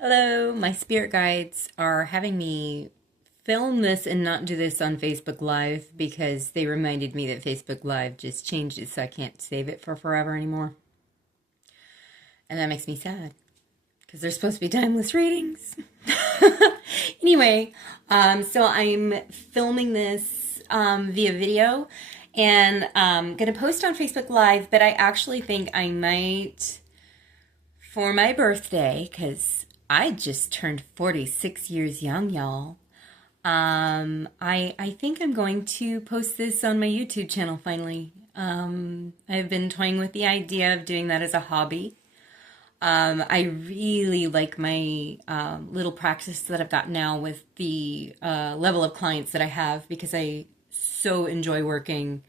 Hello, my spirit guides are having me film this and not do this on Facebook Live because they reminded me that Facebook Live just changed it so I can't save it for forever anymore. And that makes me sad because they're supposed to be timeless readings. Anyway, so I'm filming this via video and I'm going to post on Facebook Live, but I actually think I might, for my birthday, because I just turned 46 years young, y'all. I think I'm going to post this on my YouTube channel finally. I've been toying with the idea of doing that as a hobby. I really like my little practice that I've got now with the level of clients that I have because I so enjoy working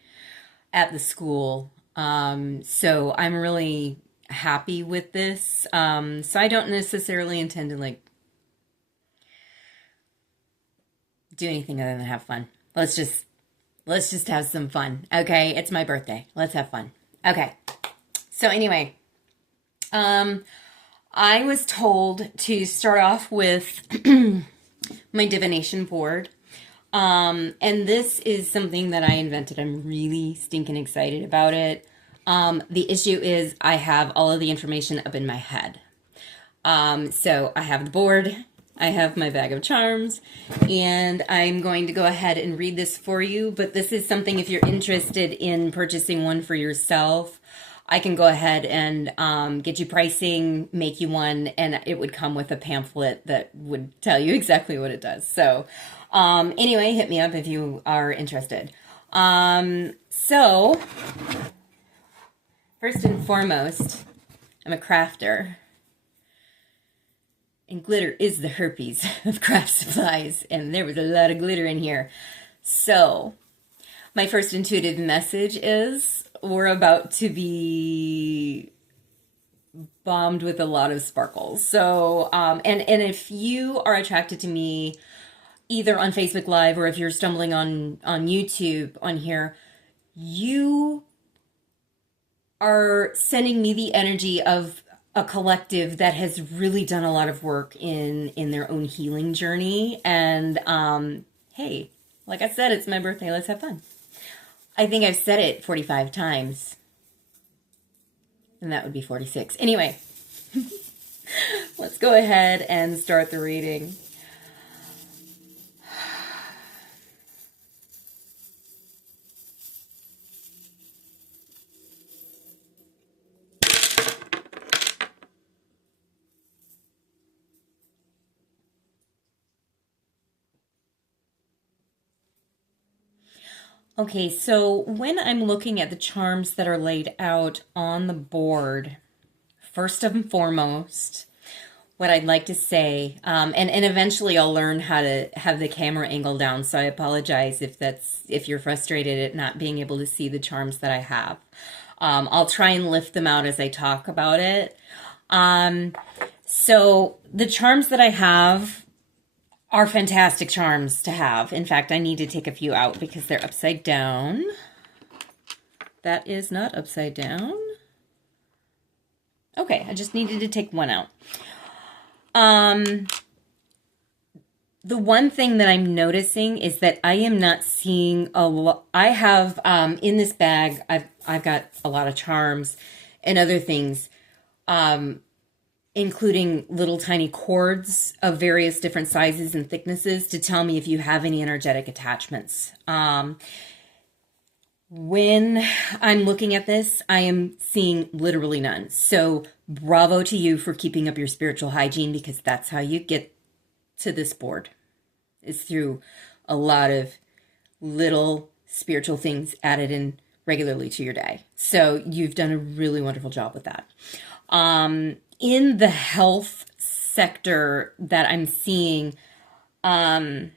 at the school. So I'm really happy with this. So I don't necessarily intend to do anything other than have fun. Let's just have some fun. Okay, it's my birthday. Let's have fun. Okay. So anyway, I was told to start off with my divination board. And this is something that I invented. I'm really stinking excited about it. The issue is I have all of the information up in my head. So I have the board, I have my bag of charms, and I'm going to go ahead and read this for you. But this is something, if you're interested in purchasing one for yourself, I can go ahead and get you pricing, make you one, and it would come with a pamphlet that would tell you exactly what it does. So anyway, hit me up if you are interested. So first and foremost, I'm a crafter. And glitter is the herpes of craft supplies. And there was a lot of glitter in here. So, my first intuitive message is we're about to be bombed with a lot of sparkles. So, and if you are attracted to me either on Facebook Live or if you're stumbling on YouTube on here, you are sending me the energy of a collective that has really done a lot of work in their own healing journey. And hey, like I said, it's my birthday. Let's have fun. I think I've said it 45 times. And that would be 46. Anyway, let's go ahead and start the reading. Okay, so when I'm looking at the charms that are laid out on the board, first and foremost, what I'd like to say, and eventually I'll learn how to have the camera angle down, so I apologize if you're frustrated at not being able to see the charms that I have. I'll try and lift them out as I talk about it. So the charms that I have are fantastic charms to have. In fact, I need to take a few out because they're upside down. That is not upside down. Okay, I just needed to take one out. The one thing that I'm noticing is that I am not seeing a lot. I have in this bag, I've got a lot of charms and other things, including little tiny cords of various different sizes and thicknesses to tell me if you have any energetic attachments. When I'm looking at this, I am seeing literally none. So bravo to you for keeping up your spiritual hygiene, because that's how you get to this board, is through a lot of little spiritual things added in regularly to your day. So you've done a really wonderful job with that. In the health sector that I'm seeing, and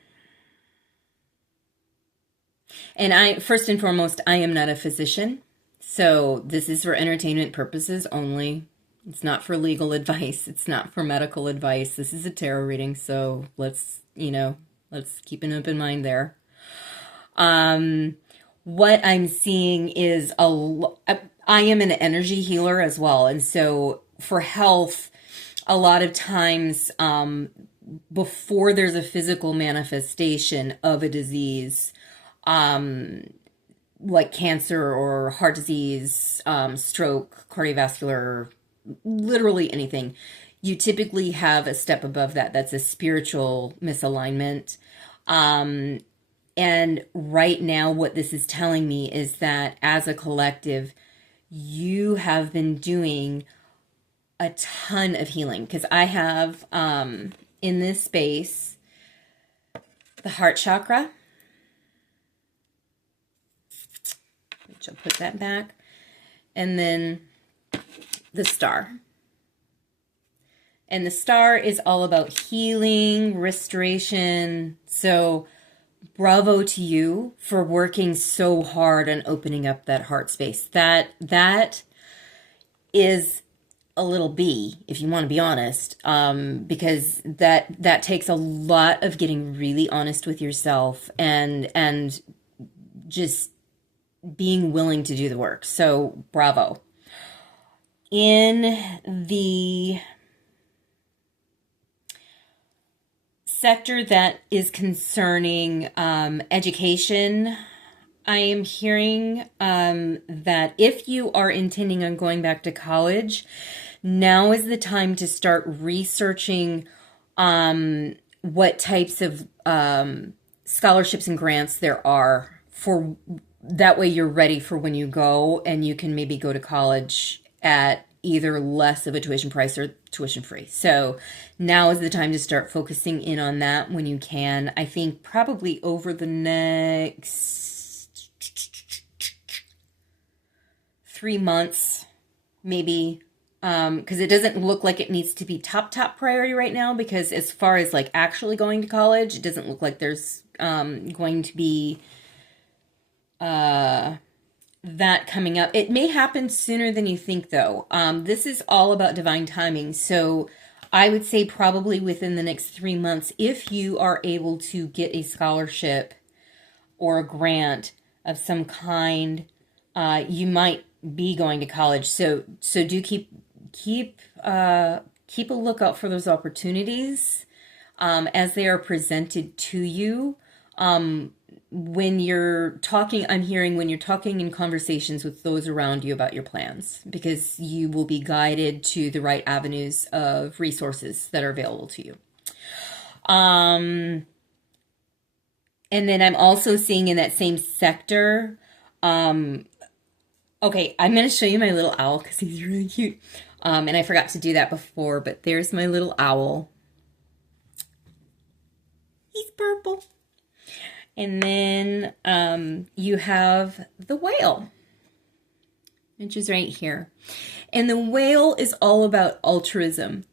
first and foremost, I am not a physician, so this is for entertainment purposes only. It's not for legal advice. It's not for medical advice. This is a tarot reading, so let's keep an open mind there. What I'm seeing is I am an energy healer as well, and so for health, a lot of times, before there's a physical manifestation of a disease, like cancer or heart disease, stroke, cardiovascular, literally anything, you typically have a step above that. That's a spiritual misalignment. Um, and right now, what this is telling me is that as a collective, you have been doing a ton of healing because I have in this space the heart chakra, which I'll put that back, and then the star. And the star is all about healing, restoration. So bravo to you for working so hard on opening up that heart space. That is a little B, if you want to be honest, because that takes a lot of getting really honest with yourself and just being willing to do the work. So bravo. In the sector that is concerning education, I am hearing that if you are intending on going back to college, now is the time to start researching what types of scholarships and grants there are for that way you're ready for when you go and you can maybe go to college at either less of a tuition price or tuition free. So now is the time to start focusing in on that when you can. I think probably over the next 3 months, maybe, because it doesn't look like it needs to be top priority right now, because as far as like actually going to college, it doesn't look like there's going to be that coming up. It may happen sooner than you think, though. This is all about divine timing. So I would say probably within the next 3 months, if you are able to get a scholarship or a grant of some kind, you might be going to college. So do keep a lookout for those opportunities as they are presented to you. When you're talking, I'm hearing when you're talking in conversations with those around you about your plans, because you will be guided to the right avenues of resources that are available to you. And then I'm also seeing in that same sector, okay, I'm going to show you my little owl because he's really cute. And I forgot to do that before, but there's my little owl. He's purple. And then you have the whale, which is right here. And the whale is all about altruism.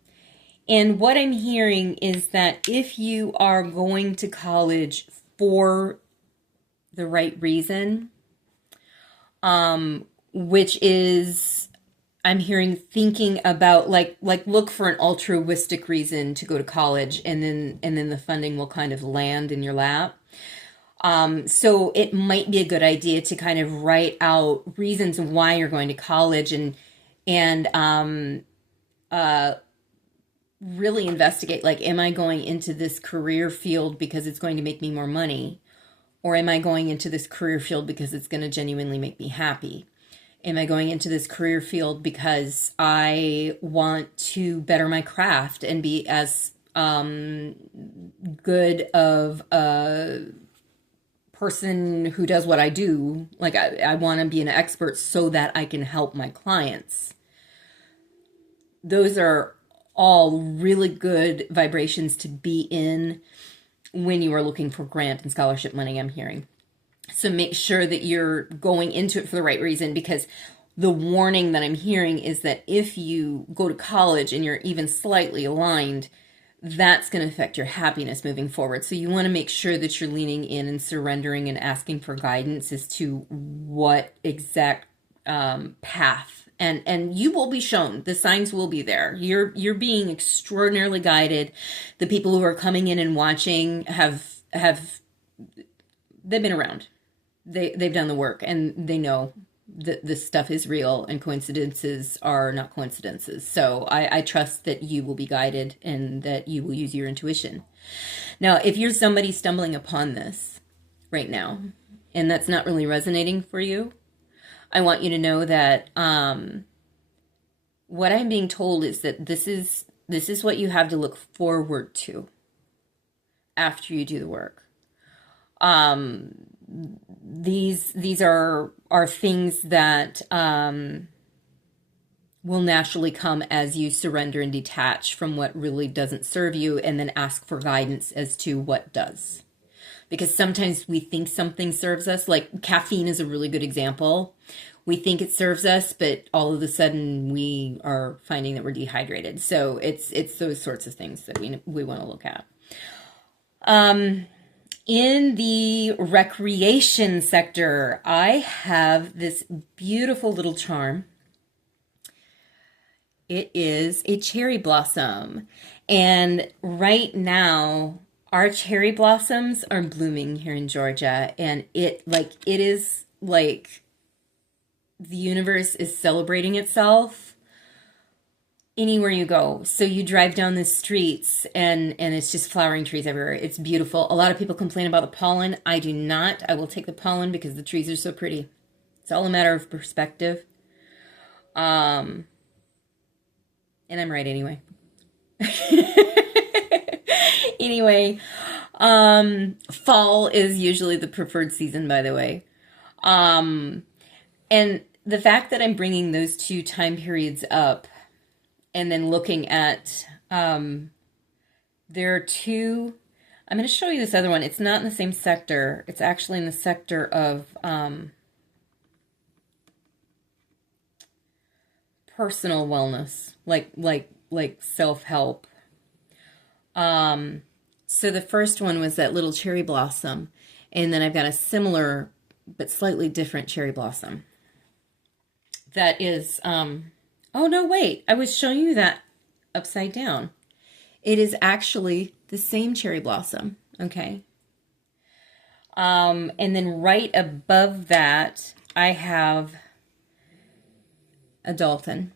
And what I'm hearing is that if you are going to college for the right reason, which is, I'm hearing thinking about like look for an altruistic reason to go to college, and then the funding will kind of land in your lap. So it might be a good idea to kind of write out reasons why you're going to college and really investigate, like, am I going into this career field because it's going to make me more money? Or am I going into this career field because it's going to genuinely make me happy? Am I going into this career field because I want to better my craft and be as good of a person who does what I do? Like, I want to be an expert so that I can help my clients. Those are all really good vibrations to be in when you are looking for grant and scholarship money, I'm hearing. So make sure that you're going into it for the right reason, because the warning that I'm hearing is that if you go to college and you're even slightly aligned, that's going to affect your happiness moving forward. So you want to make sure that you're leaning in and surrendering and asking for guidance as to what exact path. And you will be shown. The signs will be there. You're being extraordinarily guided. The people who are coming in and watching have they've been around. They've done the work, and they know this stuff is real and coincidences are not coincidences. So I trust that you will be guided and that you will use your intuition. Now, if you're somebody stumbling upon this right now and that's not really resonating for you, I want you to know that what I'm being told is that this is what you have to look forward to after you do the work. These are things that will naturally come as you surrender and detach from what really doesn't serve you, and then ask for guidance as to what does. Because sometimes we think something serves us, like caffeine is a really good example. We think it serves us, but all of a sudden we are finding that we're dehydrated. So it's those sorts of things that we want to look at. In the recreation sector, I have this beautiful little charm. It is a cherry blossom. And right now, our cherry blossoms are blooming here in Georgia. And it is like the universe is celebrating itself anywhere you go. So you drive down the streets and it's just flowering trees everywhere. It's beautiful. A lot of people complain about the pollen. I do not. I will take the pollen because the trees are so pretty. It's all a matter of perspective. And I'm right anyway. Anyway, fall is usually the preferred season, by the way. And the fact that I'm bringing those two time periods up and then looking at, there are two, I'm going to show you this other one. It's not in the same sector. It's actually in the sector of personal wellness, like self-help. So the first one was that little cherry blossom, and then I've got a similar but slightly different cherry blossom. That is, oh no, wait, I was showing you that upside down. It is actually the same cherry blossom, okay? And then right above that, I have a dolphin.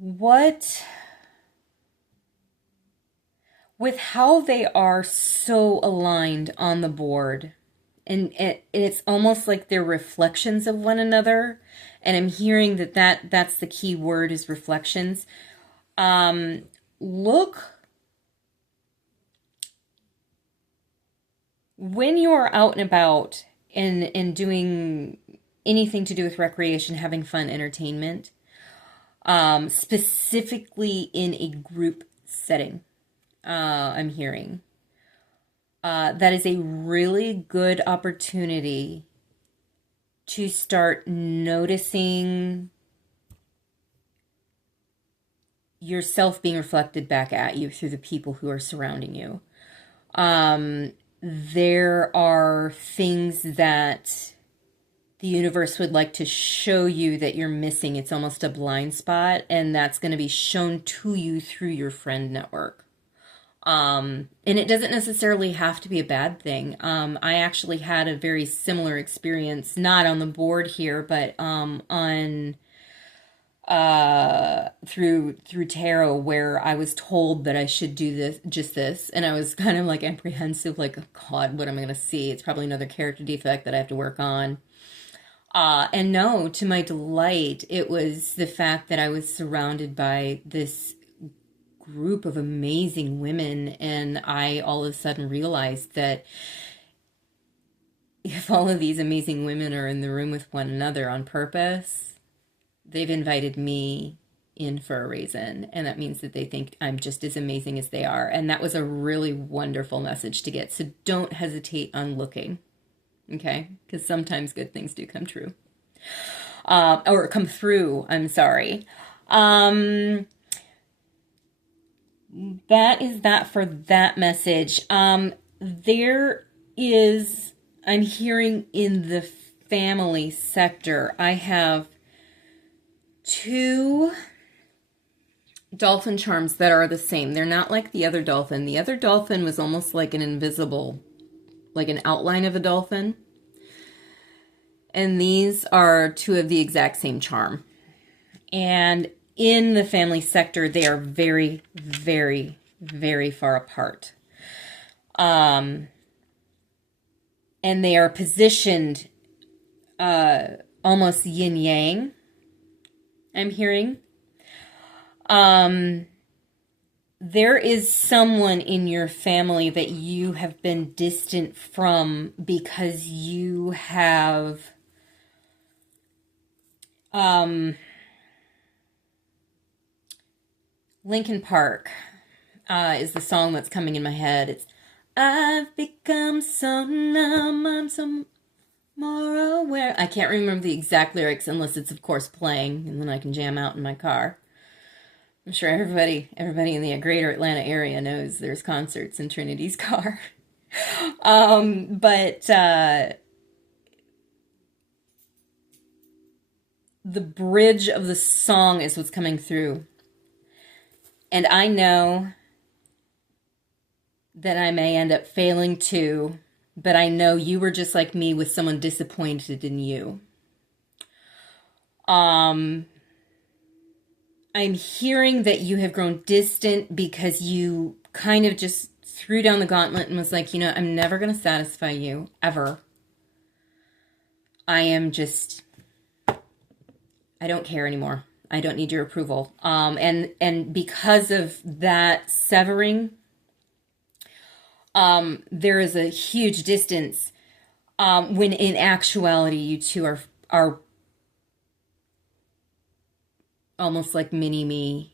With how they are so aligned on the board, and it's almost like they're reflections of one another, and I'm hearing that's the key word is reflections. Look, when you're out and about and doing anything to do with recreation, having fun, entertainment, specifically in a group setting, I'm hearing. That is a really good opportunity to start noticing yourself being reflected back at you through the people who are surrounding you. There are things that the universe would like to show you that you're missing. It's almost a blind spot, and that's going to be shown to you through your friend network. And it doesn't necessarily have to be a bad thing. I actually had a very similar experience, not on the board here, but on through tarot, where I was told that I should do this, and I was kind of like apprehensive, like, oh God, what am I going to see? It's probably another character defect that I have to work on. And no, to my delight, it was the fact that I was surrounded by this group of amazing women, and I all of a sudden realized that if all of these amazing women are in the room with one another on purpose, they've invited me in for a reason, and that means that they think I'm just as amazing as they are. And that was a really wonderful message to get. So don't hesitate on looking, okay? Because sometimes good things do come true. Or come through, I'm sorry. That is that for that message. There is, I'm hearing in the family sector, I have two dolphin charms that are the same. They're not like the other dolphin. The other dolphin was almost like an invisible, like an outline of a dolphin. And these are two of the exact same charm. And in the family sector, they are very, very, very far apart. And they are positioned almost yin yang, I'm hearing. There is someone in your family that you have been distant from because you have Linkin Park is the song that's coming in my head. It's I've become so numb, I'm so more aware. I can't remember the exact lyrics unless it's of course playing, and then I can jam out in my car. I'm sure everybody in the greater Atlanta area knows there's concerts in Trinity's car. But the bridge of the song is what's coming through. And I know that I may end up failing too, but I know you were just like me with someone disappointed in you. I'm hearing that you have grown distant because you kind of just threw down the gauntlet and was like, you know, I'm never going to satisfy you, ever. I don't care anymore. I don't need your approval. And because of that severing, there is a huge distance, when in actuality, you two are almost like mini me.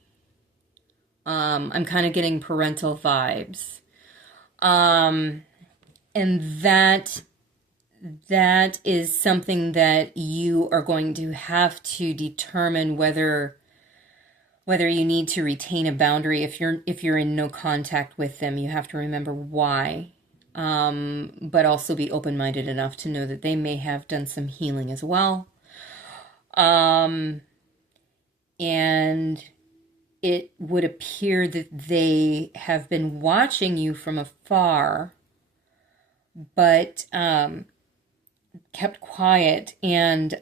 I'm kind of getting parental vibes. And that is something that you are going to have to determine whether you need to retain a boundary. If you're in no contact with them, you have to remember why, but also be open-minded enough to know that they may have done some healing as well. And it would appear that they have been watching you from afar, but kept quiet and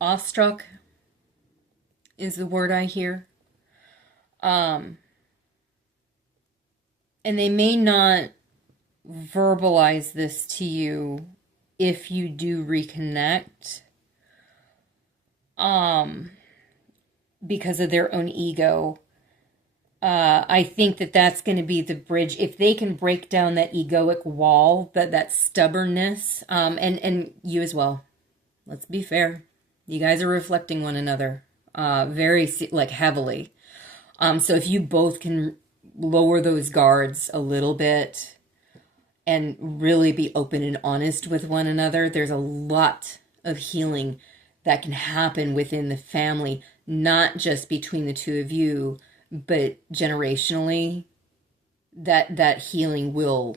awestruck is the word I hear. And they may not verbalize this to you if you do reconnect, because of their own ego. I think that that's going to be the bridge. If they can break down that egoic wall, that stubbornness, and you as well. Let's be fair. You guys are reflecting one another, very like heavily. So if you both can lower those guards a little bit and really be open and honest with one another, there's a lot of healing that can happen within the family, not just between the two of you, but generationally. That healing will,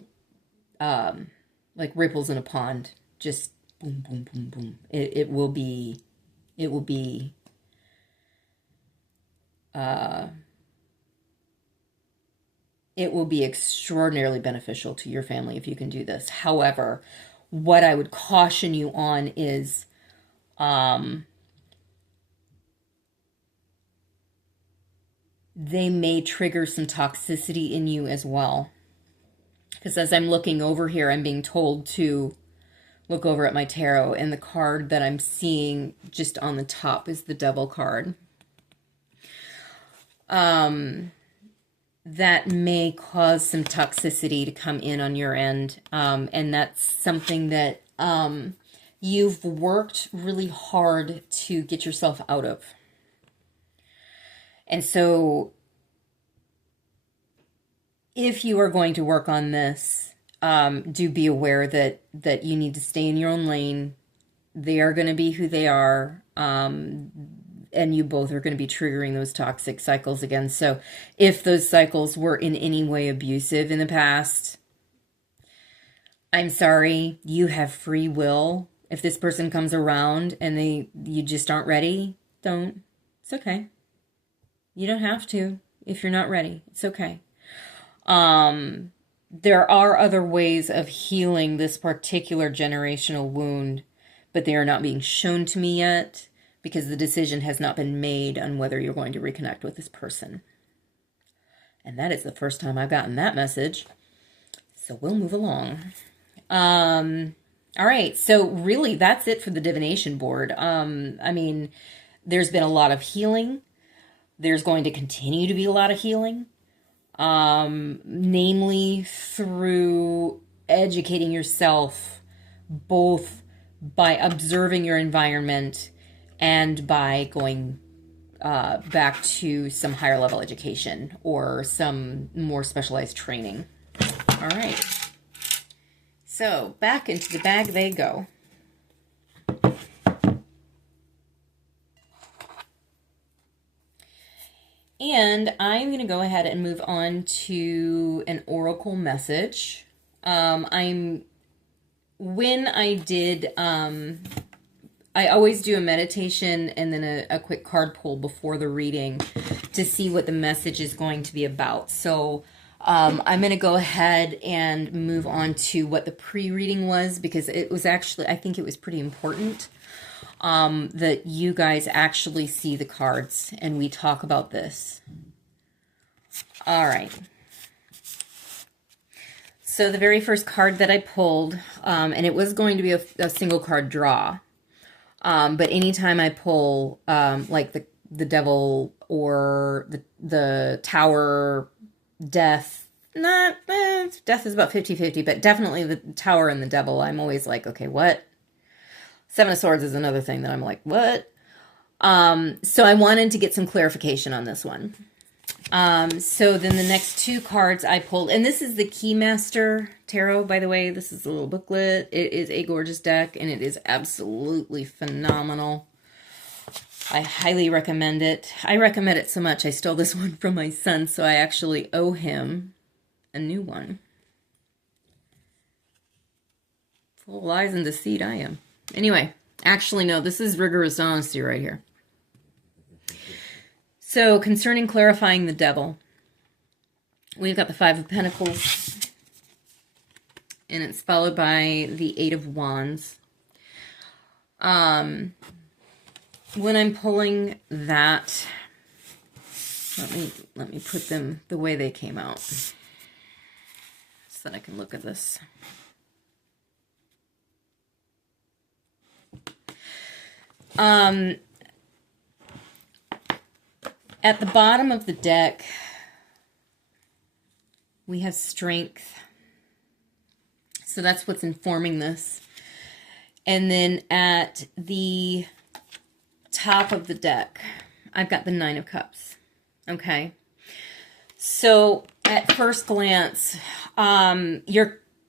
like ripples in a pond, just boom, boom, boom, boom. It will be extraordinarily beneficial to your family if you can do this. However, what I would caution you on is, they may trigger some toxicity in you as well. Because as I'm looking over here, I'm being told to look over at my tarot, and the card that I'm seeing just on the top is the Devil card. That may cause some toxicity to come in on your end, and that's something that you've worked really hard to get yourself out of. And so if you are going to work on this, do be aware that you need to stay in your own lane. They are going to be who they are, and you both are going to be triggering those toxic cycles again. So if those cycles were in any way abusive in the past, I'm sorry, you have free will. If this person comes around and you just aren't ready, don't. It's okay. You don't have to if you're not ready. It's okay. There are other ways of healing this particular generational wound, but they are not being shown to me yet because the decision has not been made on whether you're going to reconnect with this person. And that is the first time I've gotten that message. So we'll move along. All right. So really, that's it for the divination board. I mean, there's been a lot of healing. There's going to continue to be a lot of healing, namely through educating yourself, both by observing your environment and by going back to some higher level education or some more specialized training. All right. So back into the bag they go. And I'm going to go ahead and move on to an oracle message. When I did, I always do a meditation and then a quick card pull before the reading to see what the message is going to be about. So I'm going to go ahead and move on to what the pre-reading was, because it was actually, I think it was pretty important that you guys actually see the cards and we talk about this. All right. So the very first card that I pulled, and it was going to be a single card draw, but anytime I pull like the devil or the tower, death, death is about 50-50, but definitely the tower and the devil, I'm always like, okay, what? Seven of Swords is another thing that I'm like, what? So I wanted to get some clarification on this one. So then the next two cards I pulled, and this is the Keymaster Tarot, by the way. This is a little booklet. It is a gorgeous deck, and it is absolutely phenomenal. I highly recommend it. I recommend it so much, I stole this one from my son, so I actually owe him a new one. Full of lies and deceit I am. Anyway, actually, no, this is rigorous honesty right here. So, concerning clarifying the devil, we've got the Five of Pentacles, and it's followed by the Eight of Wands. When I'm pulling that, let me put them the way they came out, so that I can look at this. At the bottom of the deck, we have Strength. So that's what's informing this. And then at the top of the deck, I've got the Nine of Cups. Okay. So at first glance,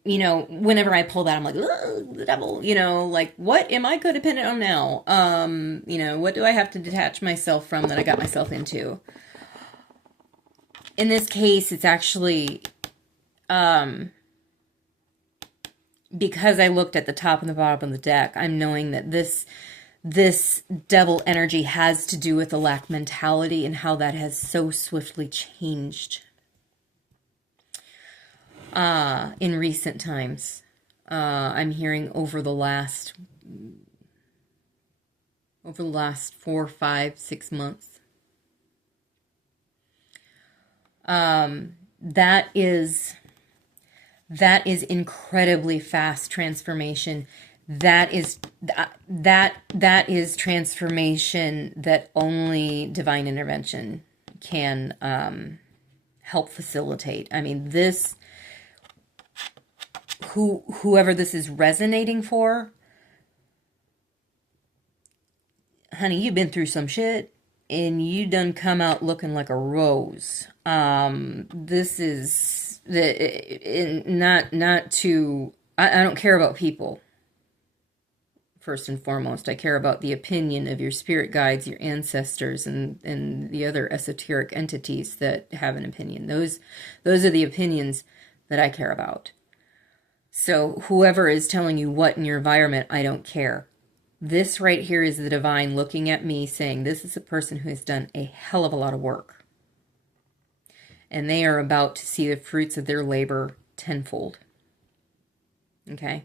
whenever I pull that, I'm like, the devil, like, what am I codependent on now? What do I have to detach myself from that I got myself into? In this case, it's actually, because I looked at the top and the bottom of the deck, I'm knowing that this devil energy has to do with the lack mentality and how that has so swiftly changed in recent times. I'm hearing over the last 4, 5, 6 months. That is incredibly fast transformation. That is transformation that only divine intervention can help facilitate. I mean, this, whoever this is resonating for, honey, you've been through some shit and you done come out looking like a rose. This is not to, I don't care about people. First and foremost, I care about the opinion of your spirit guides, your ancestors, and the other esoteric entities that have an opinion. Those are the opinions that I care about. So whoever is telling you what in your environment, I don't care. This right here is the divine looking at me saying, this is a person who has done a hell of a lot of work. And they are about to see the fruits of their labor tenfold. Okay?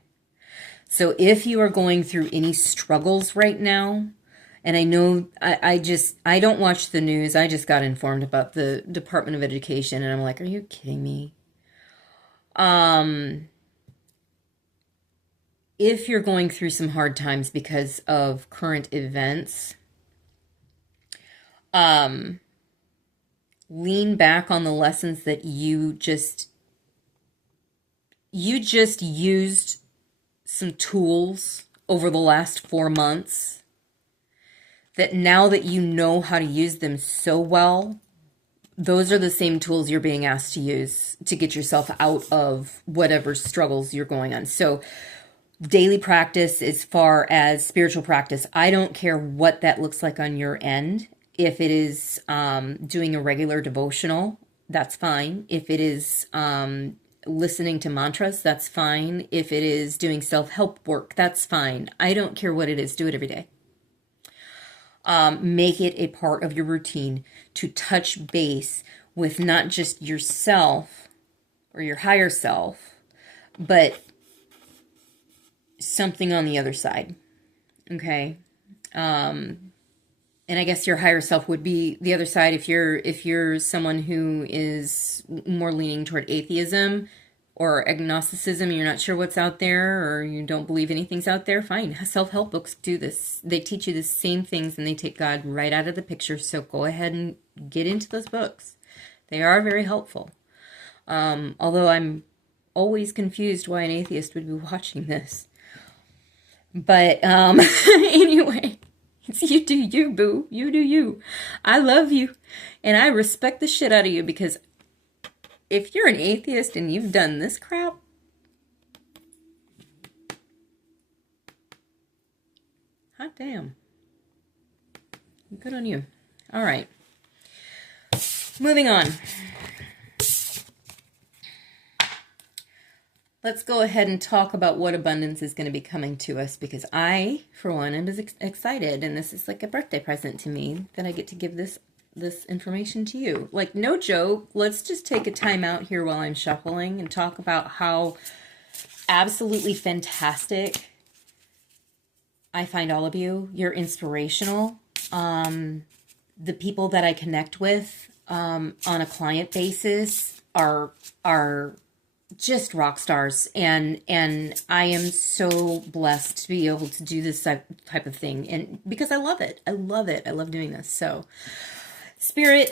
So if you are going through any struggles right now, and I know I don't watch the news. I just got informed about the Department of Education, and I'm like, are you kidding me? If you're going through some hard times because of current events, lean back on the lessons that you just used some tools over the last 4 months that now that you know how to use them so well, those are the same tools you're being asked to use to get yourself out of whatever struggles you're going on. So daily practice as far as spiritual practice, I don't care what that looks like on your end. If it is doing a regular devotional, that's fine. If it is listening to mantras, that's fine. If it is doing self-help work, that's fine. I don't care what it is. Do it every day. Make it a part of your routine to touch base with not just yourself or your higher self, but something on the other side. Okay. And I guess your higher self would be the other side if you're someone who is more leaning toward atheism or agnosticism, you're not sure what's out there or you don't believe anything's out there, fine. Self-help books do this. They teach you the same things and they take God right out of the picture. So go ahead and get into those books. They are very helpful. Although I'm always confused why an atheist would be watching this. But anyway, it's you do you, boo. You do you. I love you. And I respect the shit out of you because if you're an atheist and you've done this crap, hot damn. Good on you. All right. Moving on. Let's go ahead and talk about what abundance is going to be coming to us because I, for one, am excited, and this is like a birthday present to me that I get to give this information to you. Like, no joke, let's just take a time out here while I'm shuffling and talk about how absolutely fantastic I find all of you. You're inspirational. The people that I connect with on a client basis are just rock stars, and I am so blessed to be able to do this type of thing, and because I love it. I love doing this. So Spirit,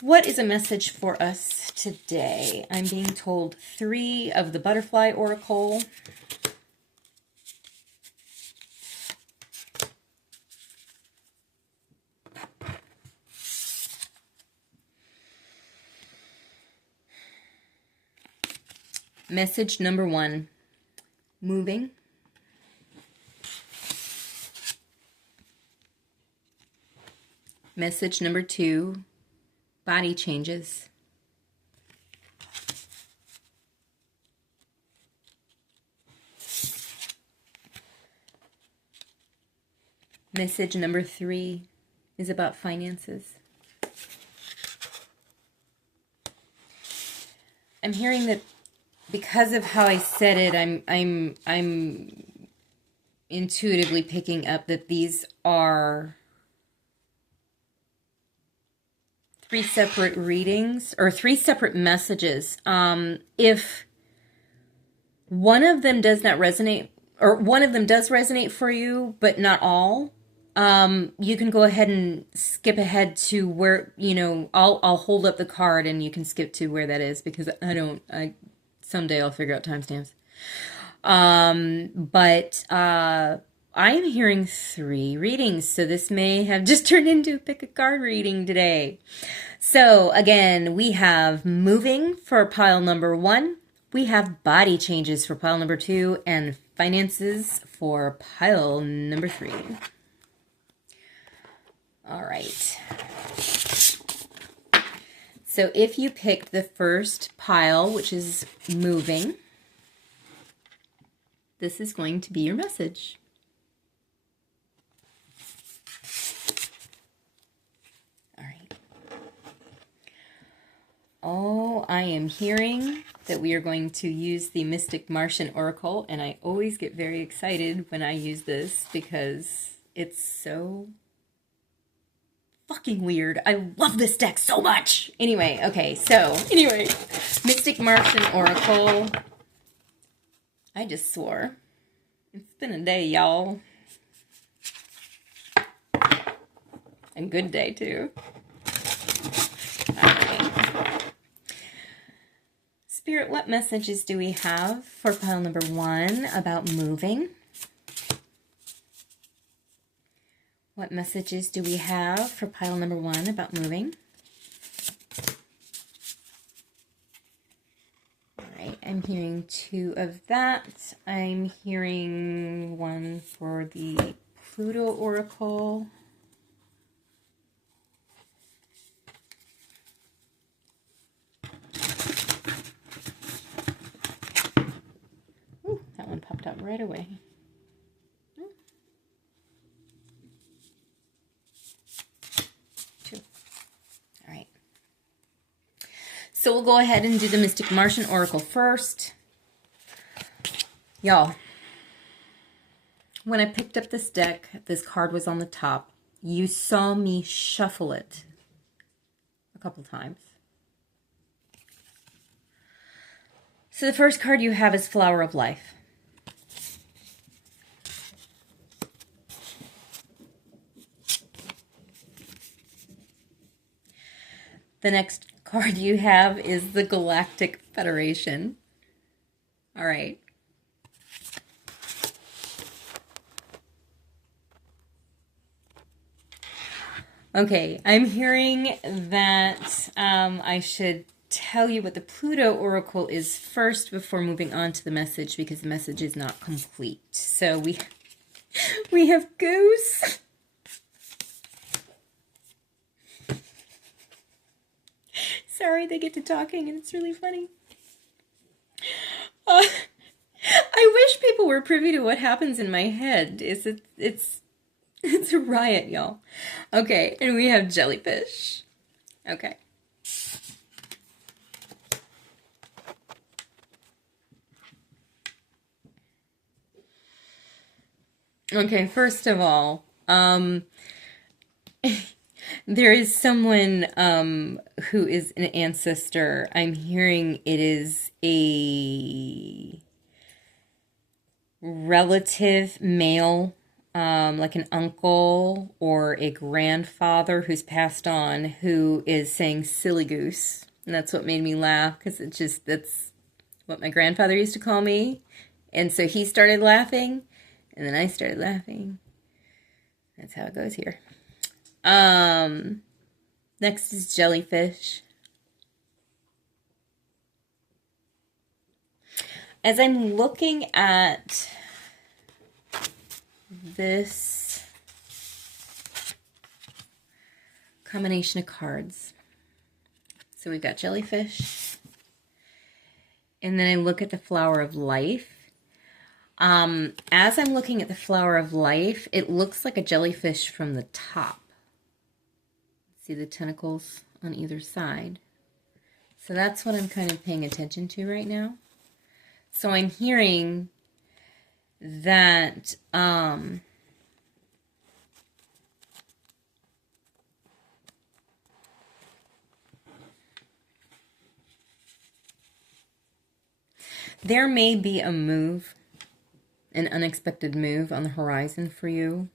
what is a message for us today? I'm being told 3 of the Butterfly Oracle. Message number 1, moving. Message number 2, body changes. Message number 3 is about finances. I'm hearing that because of how I said it, I'm intuitively picking up that these are 3 separate readings or 3 separate messages. If one of them does not resonate, or one of them does resonate for you, but not all, you can go ahead and skip ahead to where, I'll hold up the card and you can skip to where that is because someday I'll figure out timestamps. But I am hearing 3 readings, so this may have just turned into a pick a card reading today. So again, we have moving for pile number 1, we have body changes for pile number 2, and finances for pile number 3. All right. So if you picked the first pile, which is moving, this is going to be your message. All right. Oh, I am hearing that we are going to use the Mystic Martian Oracle, and I always get very excited when I use this because it's so fucking weird. I love this deck so much. Anyway, okay, so Mystic Martian Oracle. I just swore. It's been a day, y'all. A good day, too. Alright. Spirit, what messages do we have for pile number 1 about moving? What messages do we have for pile number 1 about moving? All right, I'm hearing 2 of that. I'm hearing 1 for the Pluto Oracle. Ooh, that one popped up right away. So we'll go ahead and do the Mystic Martian Oracle first. Y'all, when I picked up this deck, this card was on the top. You saw me shuffle it a couple times. So the first card you have is Flower of Life. The next card you have is the Galactic Federation. All right. Okay, I'm hearing that I should tell you what the Pluto Oracle is first before moving on to the message, because the message is not complete. So we have Goose. Sorry, they get to talking and it's really funny. I wish people were privy to what happens in my head. It's a riot, y'all. Okay, and we have Jellyfish. Okay. Okay, first of all, there is someone who is an ancestor. I'm hearing it is a relative male, like an uncle or a grandfather who's passed on, who is saying silly goose. And that's what made me laugh, because that's what my grandfather used to call me. And so he started laughing, and then I started laughing. That's how it goes here. Next is Jellyfish. As I'm looking at this combination of cards, so we've got Jellyfish, and then I look at the Flower of Life. As I'm looking at the Flower of Life, it looks like a jellyfish from the top. See the tentacles on either side. So that's what I'm kind of paying attention to right now. So I'm hearing that there may be a move, an unexpected move on the horizon for you.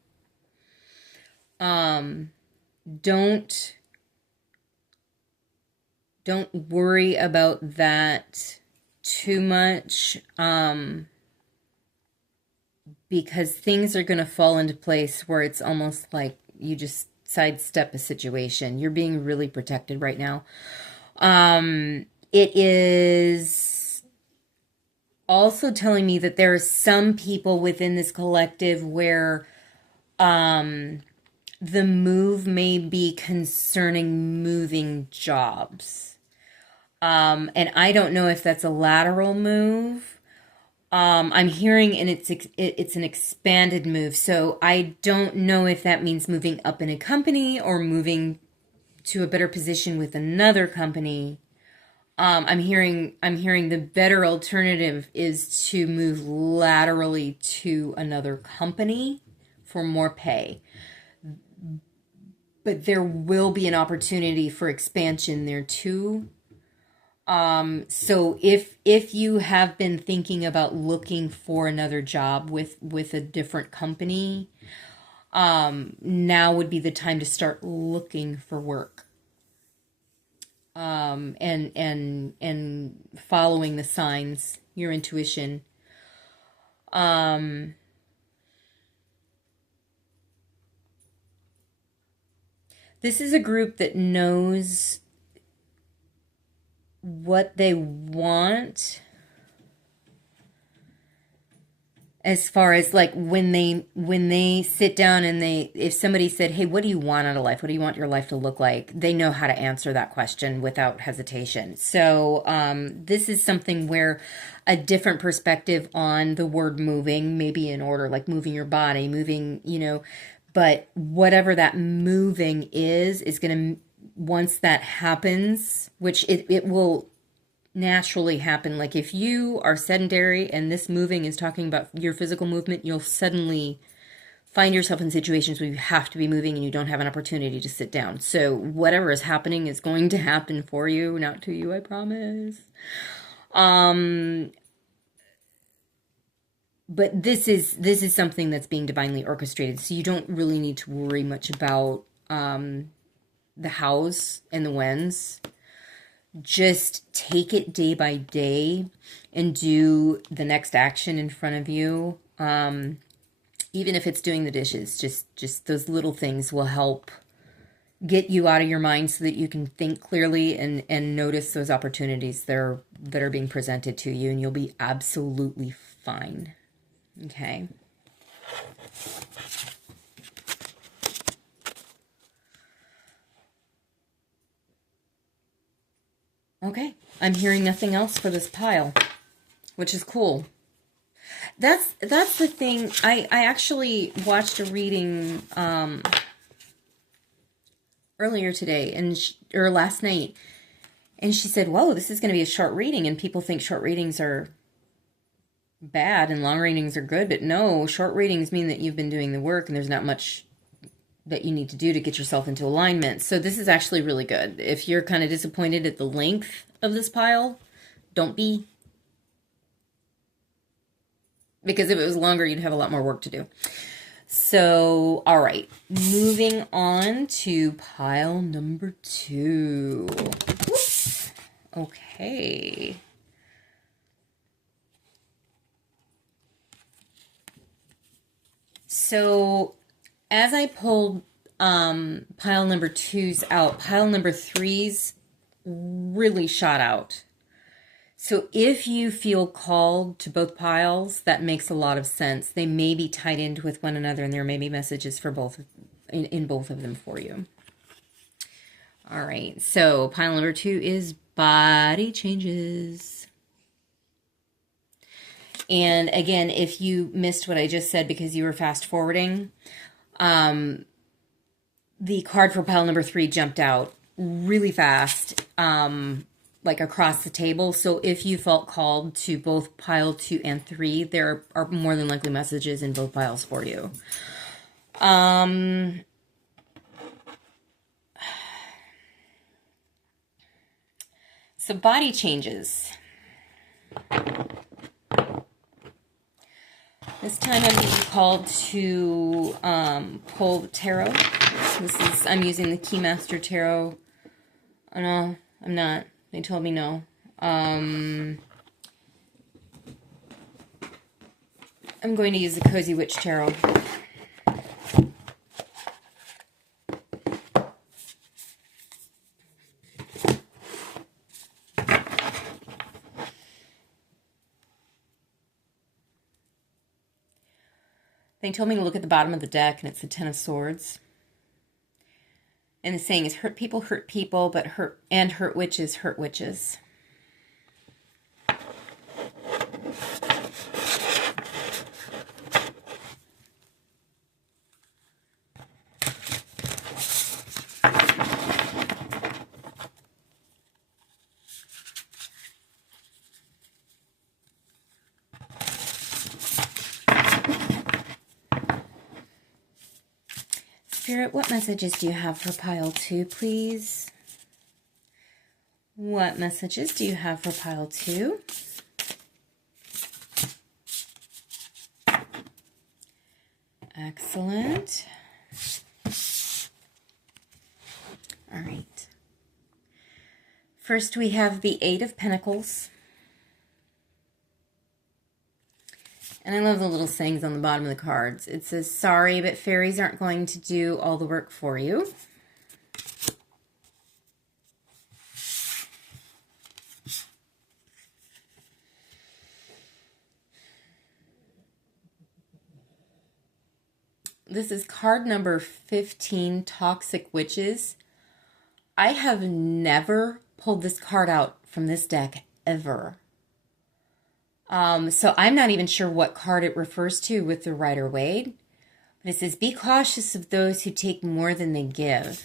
Don't worry about that too much, because things are going to fall into place where it's almost like you just sidestep a situation. You're being really protected right now. It is also telling me that there are some people within this collective where the move may be concerning moving jobs. And I don't know if that's a lateral move, I'm hearing, and it's an expanded move. So I don't know if that means moving up in a company or moving to a better position with another company. I'm hearing the better alternative is to move laterally to another company for more pay. But there will be an opportunity for expansion there too. So if you have been thinking about looking for another job with a different company, now would be the time to start looking for work. And following the signs, your intuition. Um, this is a group that knows what they want as far as like when they sit down and they if somebody said, hey, what do you want out of life, what do you want your life to look like, they know how to answer that question without hesitation. So this is something where a different perspective on the word moving, maybe in order, like moving your body, moving, but whatever that moving is going to, once that happens, which it will naturally happen. Like if you are sedentary and this moving is talking about your physical movement, you'll suddenly find yourself in situations where you have to be moving and you don't have an opportunity to sit down. So whatever is happening is going to happen for you, not to you, I promise. But this is something that's being divinely orchestrated, so you don't really need to worry much about the hows and the whens. Just take it day by day and do the next action in front of you. Even if it's doing the dishes, just those little things will help get you out of your mind so that you can think clearly and notice those opportunities that are being presented to you, and you'll be absolutely fine. Okay. Okay. I'm hearing nothing else for this pile, which is cool. That's the thing. I actually watched a reading earlier today or last night, and she said, "Whoa, this is going to be a short reading," and people think short readings are bad and long readings are good, but no, short readings mean that you've been doing the work and there's not much that you need to do to get yourself into alignment. So this is actually really good. If you're kind of disappointed at the length of this pile, don't be. Because if it was longer, you'd have a lot more work to do. So, all right, moving on to pile number 2. Whoops. Okay. So, as I pulled pile number 2's out, pile number 3's really shot out. So if you feel called to both piles, that makes a lot of sense. They may be tied in with one another, and there may be messages for both in both of them for you. All right, so pile number 2 is body changes. And again, if you missed what I just said because you were fast forwarding, the card for pile number 3 jumped out really fast, like across the table. So if you felt called to both pile 2 and 3, there are more than likely messages in both piles for you. So body changes. This time I'm being called to pull the tarot. I'm using the Keymaster Tarot. Oh no, I'm not. They told me no. I'm going to use the Cozy Witch Tarot. They told me to look at the bottom of the deck, and it's the Ten of Swords. And the saying is, hurt people, but hurt witches, hurt witches. Spirit, what messages do you have for pile 2, please? What messages do you have for pile 2? Excellent. All right. First, we have the 8 of Pentacles. And I love the little sayings on the bottom of the cards. It says, sorry, but fairies aren't going to do all the work for you. This is card number 15, Toxic Witches. I have never pulled this card out from this deck, ever. So I'm not even sure what card it refers to with the Rider-Waite. But it says, be cautious of those who take more than they give.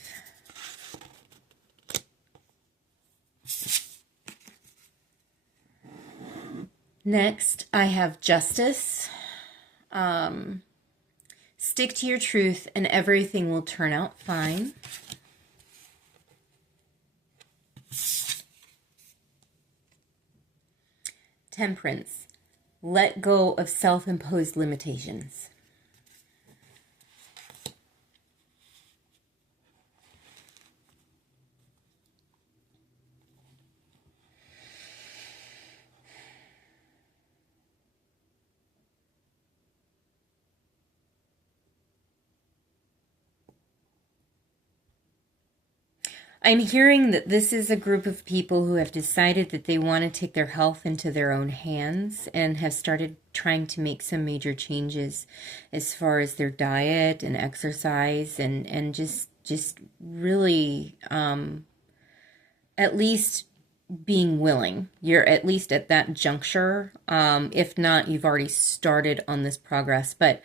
Next, I have Justice. Stick to your truth and everything will turn out fine. Temperance. Let go of self-imposed limitations. I'm hearing that this is a group of people who have decided that they want to take their health into their own hands and have started trying to make some major changes as far as their diet and exercise and just really at least being willing. You're at least at that juncture. If not, you've already started on this progress. But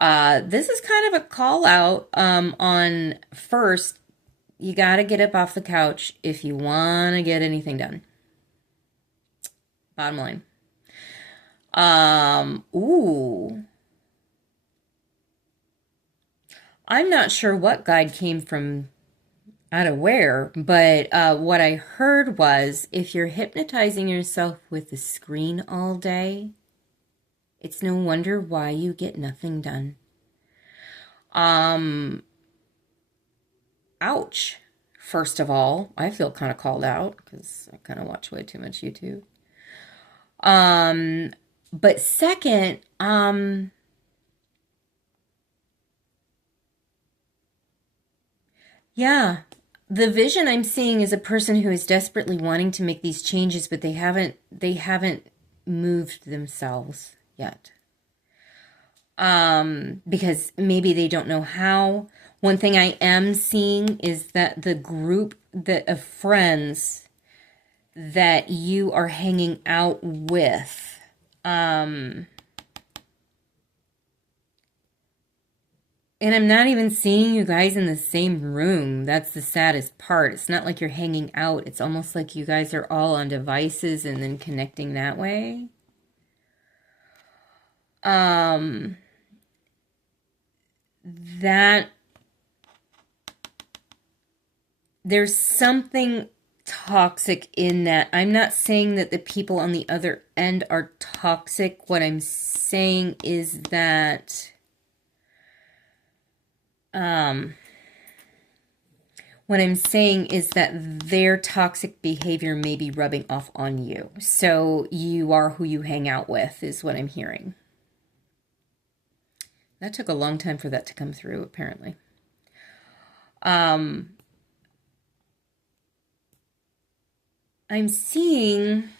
this is kind of a call out on first, you got to get up off the couch if you want to get anything done. Bottom line. Ooh. I'm not sure what guide came from out of where, but what I heard was if you're hypnotizing yourself with the screen all day, it's no wonder why you get nothing done. Ouch. First of all, I feel kind of called out because I kind of watch way too much YouTube. But second, yeah, the vision I'm seeing is a person who is desperately wanting to make these changes, but they haven't moved themselves yet. Because maybe they don't know how. One thing I am seeing is that the group of friends that you are hanging out with, and I'm not even seeing you guys in the same room. That's the saddest part. It's not like you're hanging out. It's almost like you guys are all on devices and then connecting that way. That there's something toxic in that. I'm not saying that the people on the other end are toxic. What I'm saying is that their toxic behavior may be rubbing off on you. So you are who you hang out with is what I'm hearing. That took a long time for that to come through, apparently. I'm seeing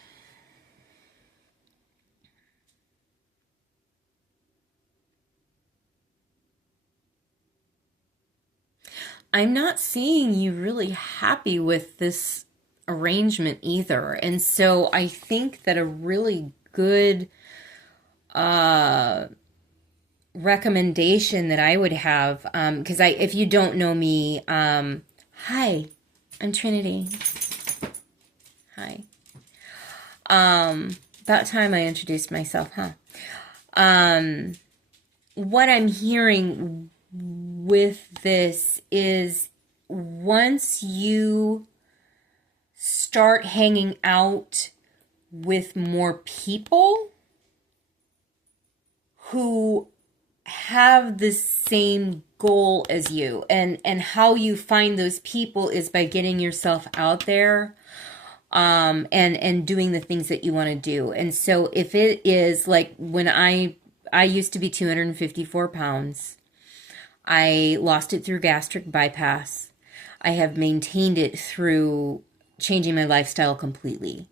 I'm not seeing you really happy with this arrangement either. And so I think that a really good recommendation that I would have, because if you don't know me, hi, I'm Trinity. Hi. About time I introduced myself, huh? What I'm hearing with this is once you start hanging out with more people who have the same goal as you, and how you find those people is by getting yourself out there, and doing the things that you want to do. And so if it is like when I used to be 254 pounds, I lost it through gastric bypass. I have maintained it through changing my lifestyle completely.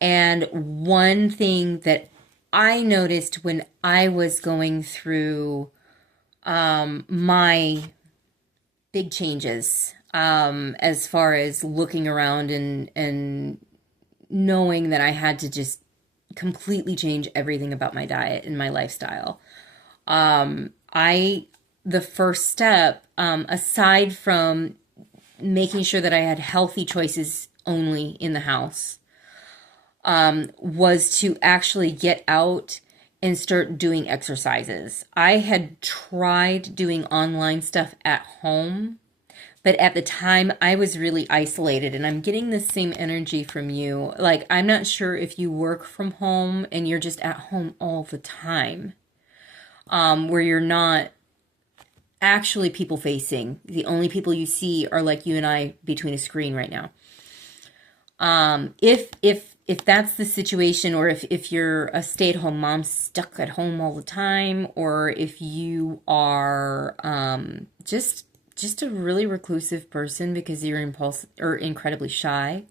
And one thing that I noticed when I was going through my big changes, as far as looking around and knowing that I had to just completely change everything about my diet and my lifestyle. I The first step, aside from making sure that I had healthy choices only in the house, was to actually get out and start doing exercises. I had tried doing online stuff at home, but at the time I was really isolated, and I'm getting the same energy from you. Like, I'm not sure if you work from home and you're just at home all the time, where you're not actually people facing. The only people you see are like you and I between a screen right now. If that's the situation, or if you're a stay-at-home mom stuck at home all the time, or if you are just a really reclusive person because you're impulsive or incredibly shy,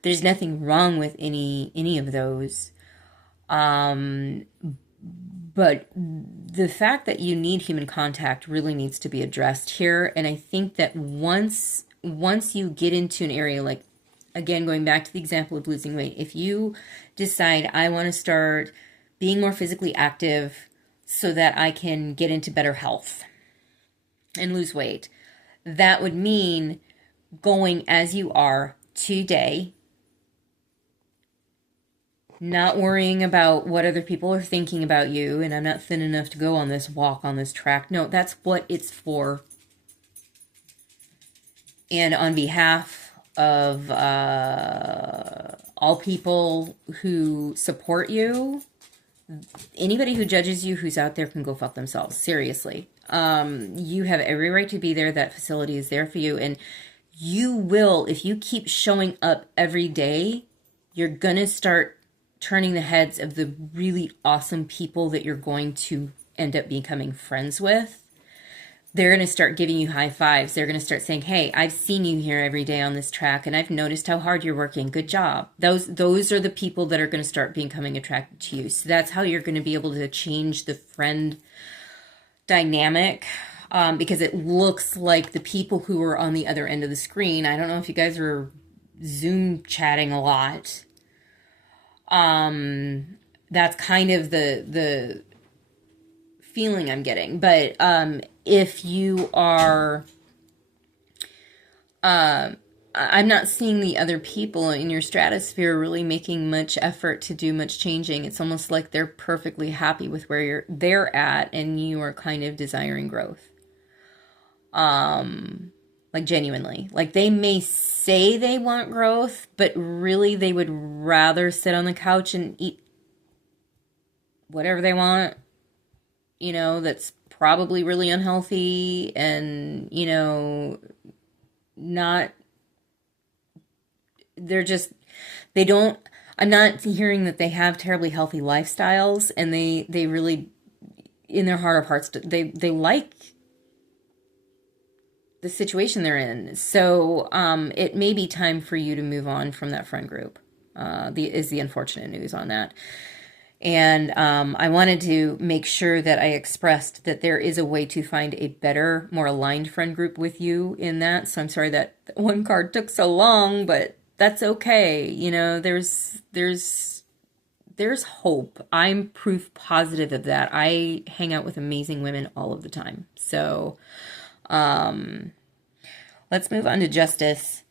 there's nothing wrong with any of those. But the fact that you need human contact really needs to be addressed here. And I think that once you get into an area, like, again, going back to the example of losing weight, if you decide I want to start being more physically active so that I can get into better health and lose weight, that would mean going as you are today, not worrying about what other people are thinking about you. And I'm not thin enough to go on this walk on this track. No, that's what it's for. And on behalf of all people who support you, anybody who judges you who's out there can go fuck themselves. Seriously. You have every right to be there. That facility is there for you. And you will, if you keep showing up every day, you're going to start turning the heads of the really awesome people that you're going to end up becoming friends with. They're going to start giving you high fives. They're going to start saying, hey, I've seen you here every day on this track, and I've noticed how hard you're working. Good job. Those are the people that are going to start becoming attracted to you. So that's how you're going to be able to change the friend dynamic, because it looks like the people who are on the other end of the screen, I don't know if you guys are Zoom chatting a lot. That's kind of the feeling I'm getting. But if you are, I'm not seeing the other people in your stratosphere really making much effort to do much changing. It's almost like they're perfectly happy with where they're at, and you are kind of desiring growth. Like, genuinely, like, they may say they want growth, but really they would rather sit on the couch and eat whatever they want, that's probably really unhealthy, and, not, they don't, I'm not hearing that they have terribly healthy lifestyles, and they really, in their heart of hearts, they like the situation they're in. So it may be time for you to move on from that friend group, is the unfortunate news on that. And I wanted to make sure that I expressed that there is a way to find a better, more aligned friend group with you in that. So I'm sorry that one card took so long, but that's okay. There's hope. I'm proof positive of that. I hang out with amazing women all of the time. So let's move on to justice.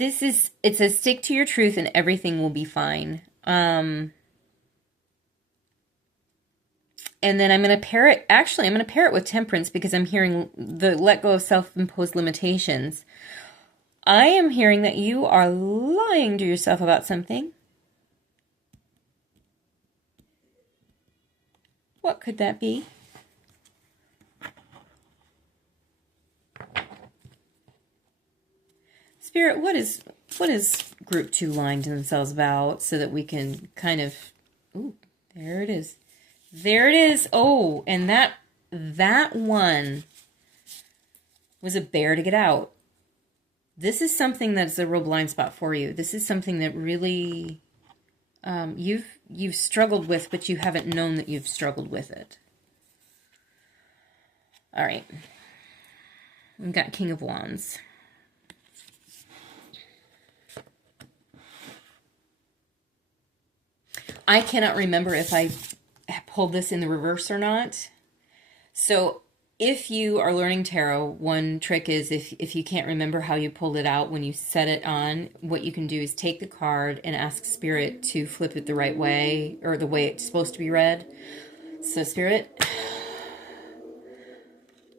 It says stick to your truth and everything will be fine. And then I'm going to pair it, actually, I'm going to pair it with temperance because I'm hearing the let go of self-imposed limitations. I am hearing that you are lying to yourself about something. What could that be? Spirit, what is group 2 lying to themselves about so that we can kind of, ooh, there it is. There it is. Oh, and that one was a bear to get out. This is something that's a real blind spot for you. This is something that really you've struggled with, but you haven't known that you've struggled with it. All right. We've got King of Wands. I cannot remember if I pulled this in the reverse or not. So if you are learning tarot, one trick is if you can't remember how you pulled it out when you set it on, what you can do is take the card and ask Spirit to flip it the right way, or the way it's supposed to be read. So Spirit,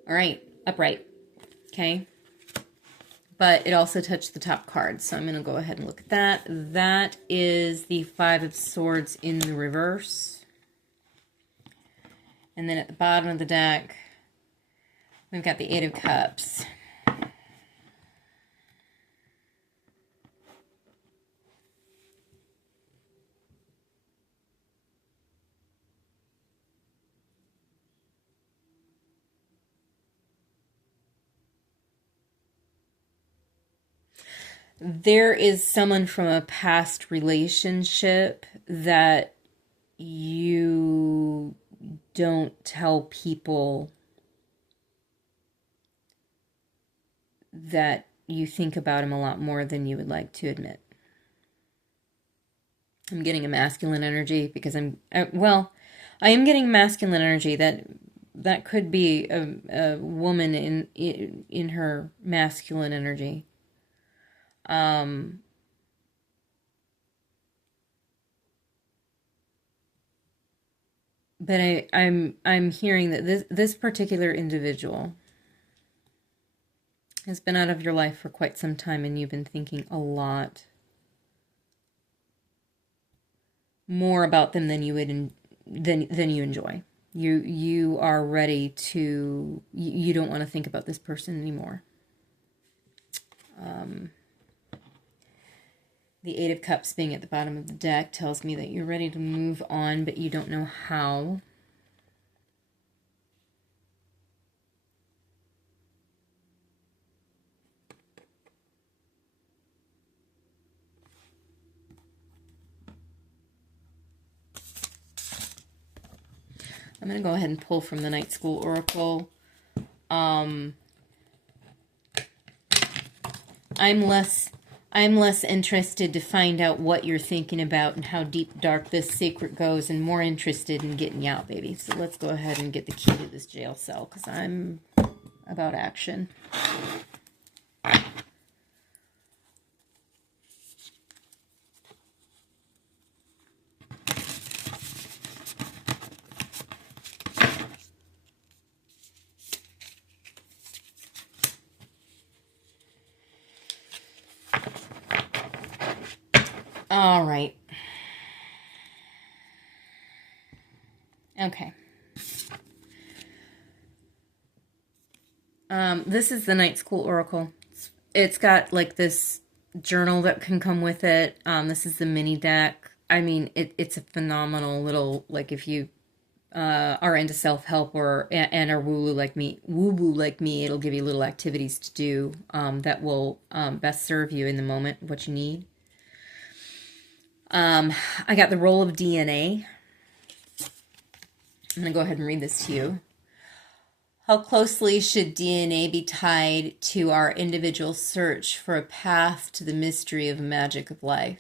all right, upright, okay? But it also touched the top card, so I'm going to go ahead and look at that. That is the Five of Swords in the reverse. And then at the bottom of the deck, we've got the Eight of Cups. There is someone from a past relationship that you don't tell people that you think about him a lot more than you would like to admit. I'm getting a masculine energy because I am getting masculine energy that could be a woman in her masculine energy. But I'm hearing that this particular individual has been out of your life for quite some time, and you've been thinking a lot more about them than you would than you enjoy. You are ready to, you don't want to think about this person anymore. The Eight of Cups being at the bottom of the deck tells me that you're ready to move on, but you don't know how. I'm going to go ahead and pull from the Night School Oracle. I'm less interested to find out what you're thinking about and how deep dark this secret goes, and more interested in getting you out, baby. So let's go ahead and get the key to this jail cell, because I'm about action. All right. Okay. This is the Night School Oracle. It's got like this journal that can come with it. This is the mini deck. I mean, it's a phenomenal little, like, if you are into self-help or and are woo-woo like me, it'll give you little activities to do that will best serve you in the moment, what you need. I got the roll of DNA. I'm going to go ahead and read this to you. How closely should DNA be tied to our individual search for a path to the mystery of magic of life?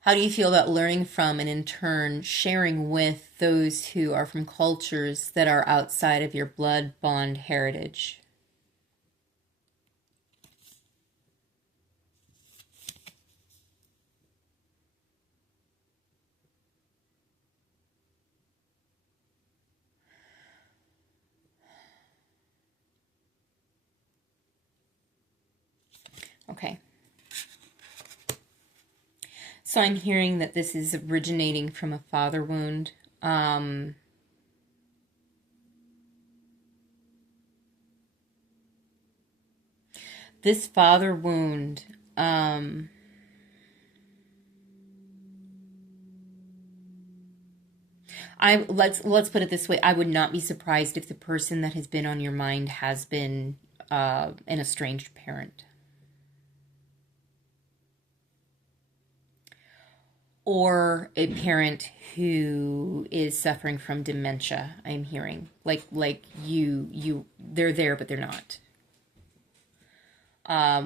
How do you feel about learning from and in turn sharing with those who are from cultures that are outside of your blood bond heritage? So I'm hearing that this is originating from a father wound. This father wound, let's put it this way. I would not be surprised if the person that has been on your mind has been an estranged parent. Or a parent who is suffering from dementia. I'm hearing like they're there but they're not.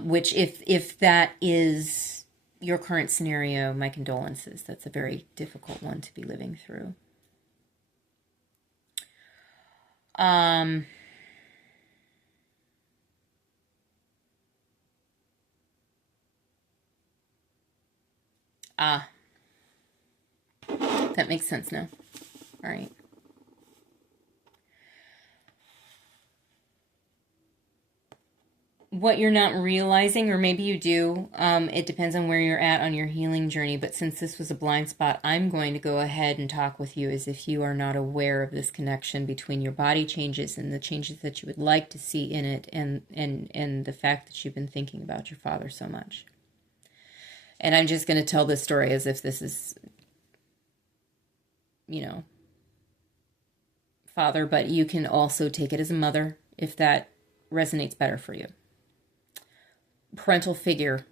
Which if that is your current scenario, my condolences. That's a very difficult one to be living through. Ah, that makes sense now. All right. What you're not realizing, or maybe you do, it depends on where you're at on your healing journey. But since this was a blind spot, I'm going to go ahead and talk with you as if you are not aware of this connection between your body changes and the changes that you would like to see in it, and the fact that you've been thinking about your father so much. And I'm just going to tell this story as if this is, father, but you can also take it as a mother if that resonates better for you. Parental figure.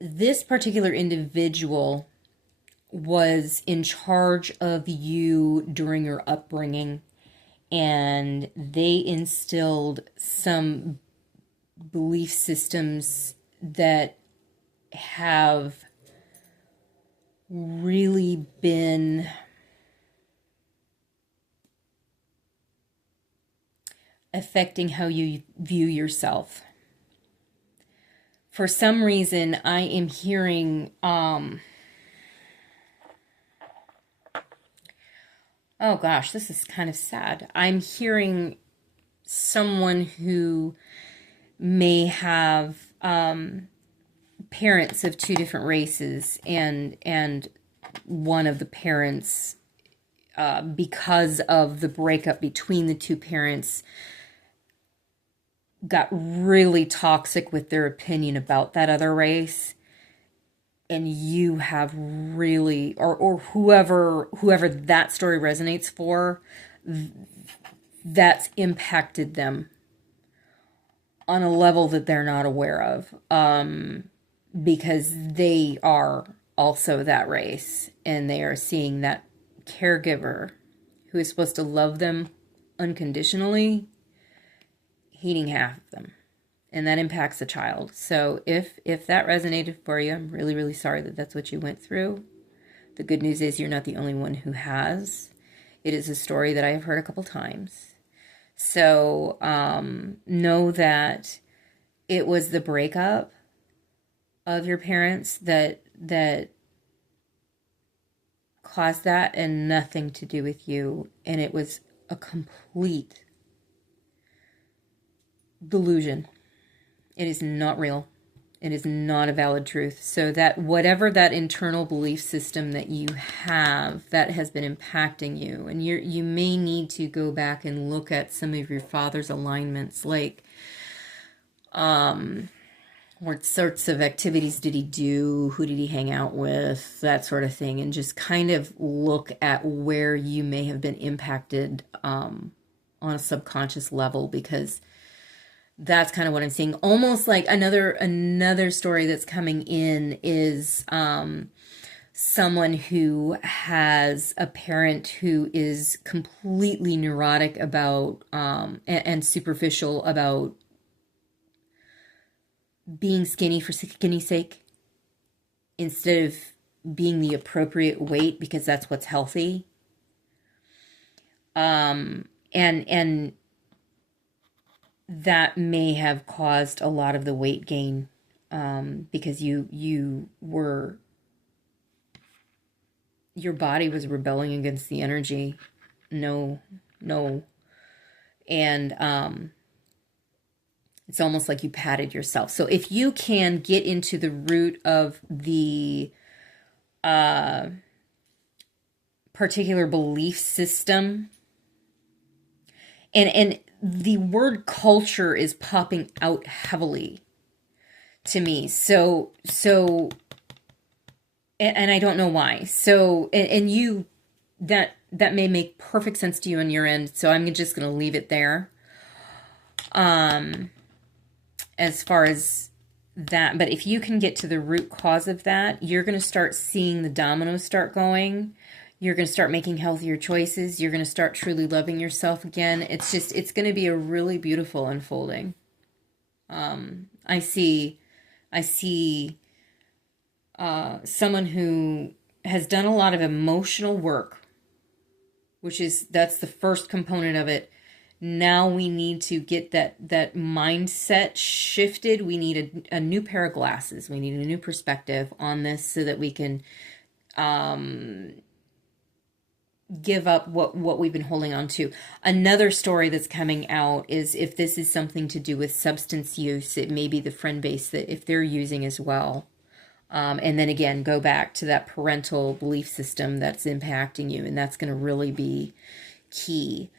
This particular individual was in charge of you during your upbringing, and they instilled some belief systems that have really been affecting how you view yourself. For some reason, I am hearing, oh gosh, this is kind of sad. I'm hearing someone who may have parents of two different races, and one of the parents, because of the breakup between the two parents, got really toxic with their opinion about that other race, and you have really, or whoever that story resonates for, that's impacted them on a level that they're not aware of, because they are also that race, and they are seeing that caregiver who is supposed to love them unconditionally hating half of them, and that impacts the child. So if that resonated for you, I'm really, really sorry that that's what you went through. The good news is you're not the only one who has. It is a story that I have heard a couple times. So know that it was the breakup of your parents that caused that, and nothing to do with you. And it was a complete delusion. It is not real. It is not a valid truth. So that whatever that internal belief system that you have that has been impacting you, and you may need to go back and look at some of your father's alignments, like what sorts of activities did he do, who did he hang out with, that sort of thing, and just kind of look at where you may have been impacted on a subconscious level, because that's kind of what I'm seeing. Almost like another story that's coming in is someone who has a parent who is completely neurotic about and superficial about being skinny for skinny's sake, instead of being the appropriate weight because that's what's healthy. And that may have caused a lot of the weight gain, because your body was rebelling against the energy. No. And It's almost like you patted yourself. So if you can get into the root of the particular belief system, and the word culture is popping out heavily to me. And I don't know why. So, and you, that may make perfect sense to you on your end. So I'm just going to leave it there. As far as that, but if you can get to the root cause of that, you're going to start seeing the dominoes start going. You're going to start making healthier choices. You're going to start truly loving yourself again. It's going to be a really beautiful unfolding. I see someone who has done a lot of emotional work, that's the first component of it. Now we need to get that mindset shifted. We need a new pair of glasses. We need a new perspective on this so that we can give up what we've been holding on to. Another story that's coming out is if this is something to do with substance use, it may be the friend base that if they're using as well. And then again, go back to that parental belief system that's impacting you, and that's going to really be key.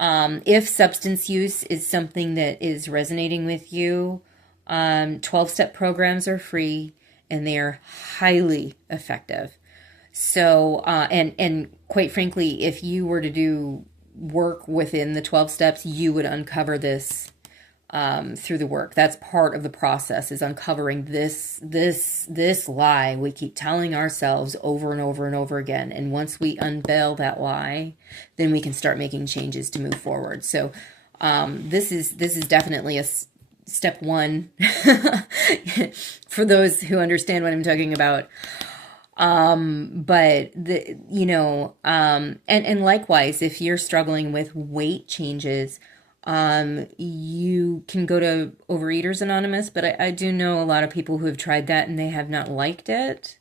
If substance use is something that is resonating with you, 12-step programs are free and they are highly effective. So, and quite frankly, if you were to do work within the 12 steps, you would uncover this through the work. That's part of the process, is uncovering this lie we keep telling ourselves over and over and over again. And once we unveil that lie, then we can start making changes to move forward. So this is definitely a step one for those who understand what I'm talking about. But and likewise, if you're struggling with weight changes, you can go to Overeaters Anonymous, but I do know a lot of people who have tried that and they have not liked it.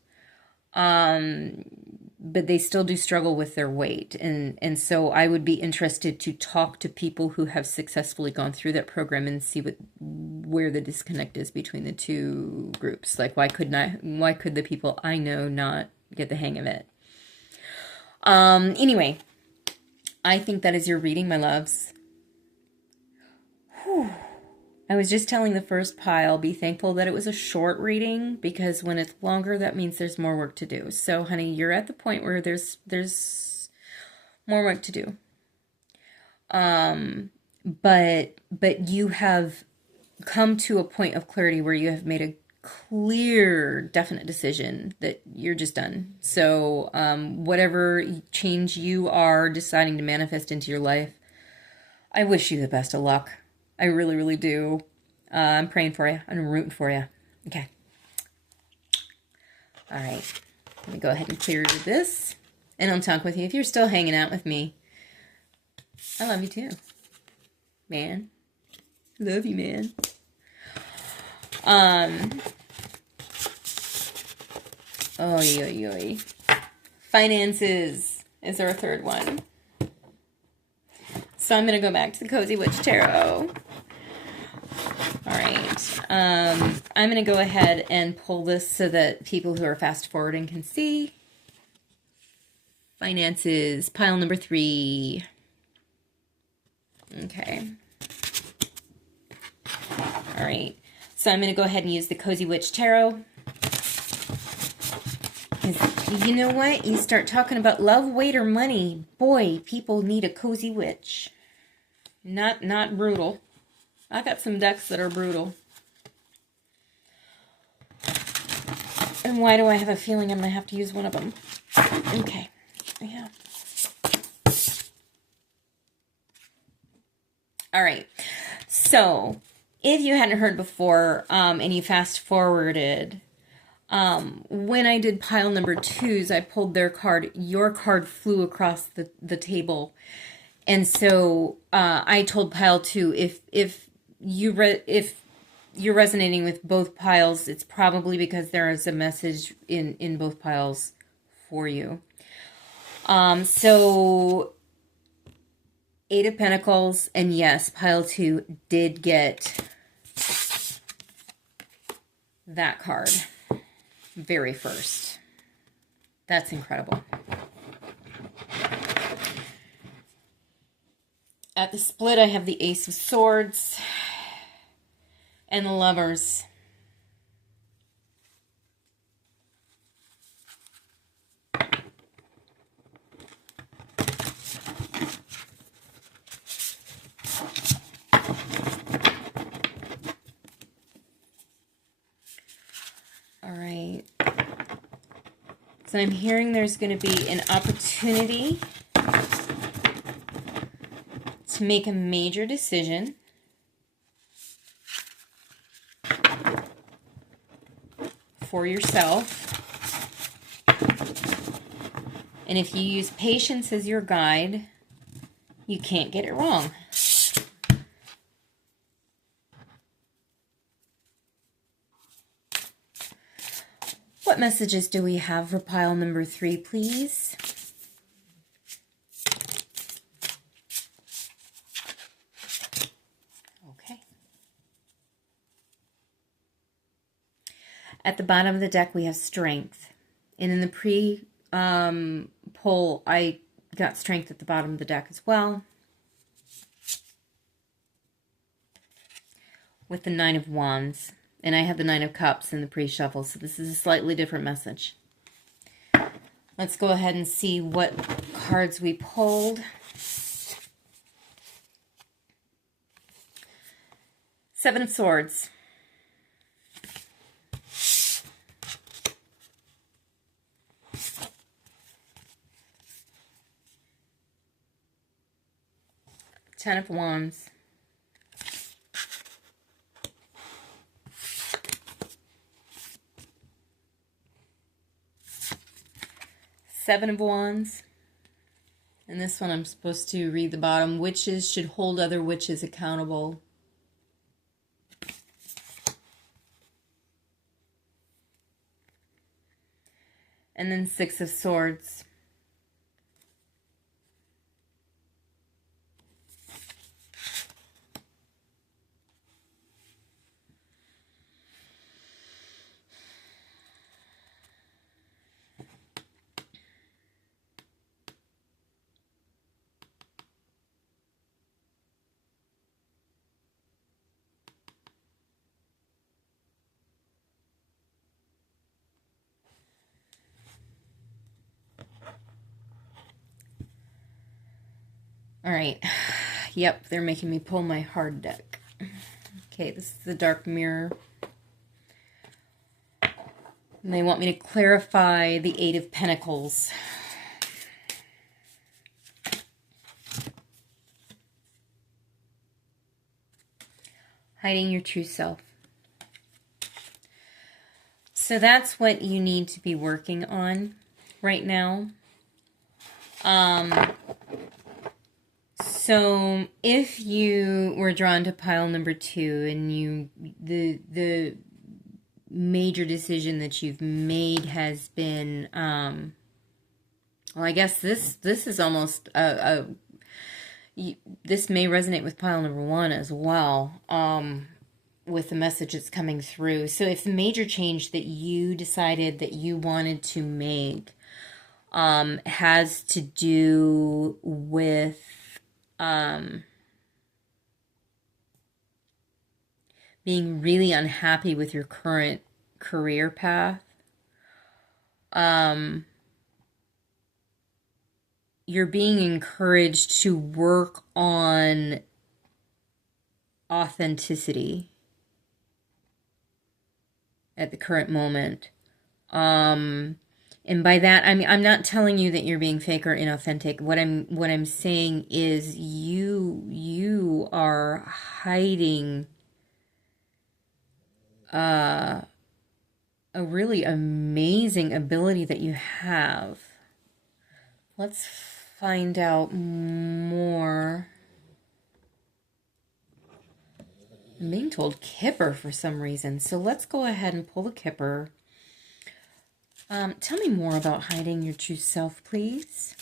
But they still do struggle with their weight. And so I would be interested to talk to people who have successfully gone through that program and see where the disconnect is between the two groups. Like, why could the people I know not get the hang of it? Anyway, I think that is your reading, my loves. I was just telling the first pile, be thankful that it was a short reading, because when it's longer, that means there's more work to do. So, honey, you're at the point where there's more work to do. But you have come to a point of clarity where you have made a clear, definite decision that you're just done. So, whatever change you are deciding to manifest into your life, I wish you the best of luck. I really, really do. I'm praying for you. I'm rooting for you. Okay. All right. Let me go ahead and clear this. And I'll talk with you. If you're still hanging out with me, I love you too. Man. Love you, man. Oy. Finances is our third one. So I'm going to go back to the Cozy Witch Tarot. All right. I'm going to go ahead and pull this so that people who are fast forwarding can see. Finances, pile number 3. Okay. All right. So I'm going to go ahead and use the Cozy Witch Tarot. You know what? You start talking about love, weight, or money. Boy, people need a cozy witch. Not brutal. I got some decks that are brutal. And why do I have a feeling I'm going to have to use one of them? Okay. Yeah. All right. So, if you hadn't heard before, and you fast forwarded, when I did pile number 2s, I pulled their card. Your card flew across the table. And so I told pile 2, if you're resonating with both piles, it's probably because there is a message in both piles for you. So 8 of Pentacles, and yes, pile 2 did get that card very first. That's incredible. At the split, I have the Ace of Swords and the Lovers. All right. So I'm hearing there's going to be an opportunity to make a major decision. For yourself. And if you use patience as your guide, you can't get it wrong. What messages do we have for pile number 3, please? Okay. At the bottom of the deck, we have Strength. And in the pre-poll, I got Strength at the bottom of the deck as well. With the 9 of Wands. And I had the 9 of Cups in the pre-shuffle, so this is a slightly different message. Let's go ahead and see what cards we pulled. Seven of Swords. Ten of Wands. Seven of Wands. And this one I'm supposed to read the bottom. Witches should hold other witches accountable. And then Six of Swords. All right. Yep, they're making me pull my hard deck. Okay, this is the Dark Mirror. And they want me to clarify the Eight of Pentacles. Hiding your true self. So that's what you need to be working on right now. So if you were drawn to pile number 2 and the major decision that you've made has been, well, I guess this is almost this may resonate with pile number 1 as well, with the message that's coming through. So if the major change that you decided that you wanted to make has to do with being really unhappy with your current career path, you're being encouraged to work on authenticity at the current moment. And by that, I mean, I'm not telling you that you're being fake or inauthentic. What I'm saying is you are hiding a really amazing ability that you have. Let's find out more. I'm being told Kipper for some reason. So let's go ahead and pull the Kipper. Tell me more about hiding your true self, please.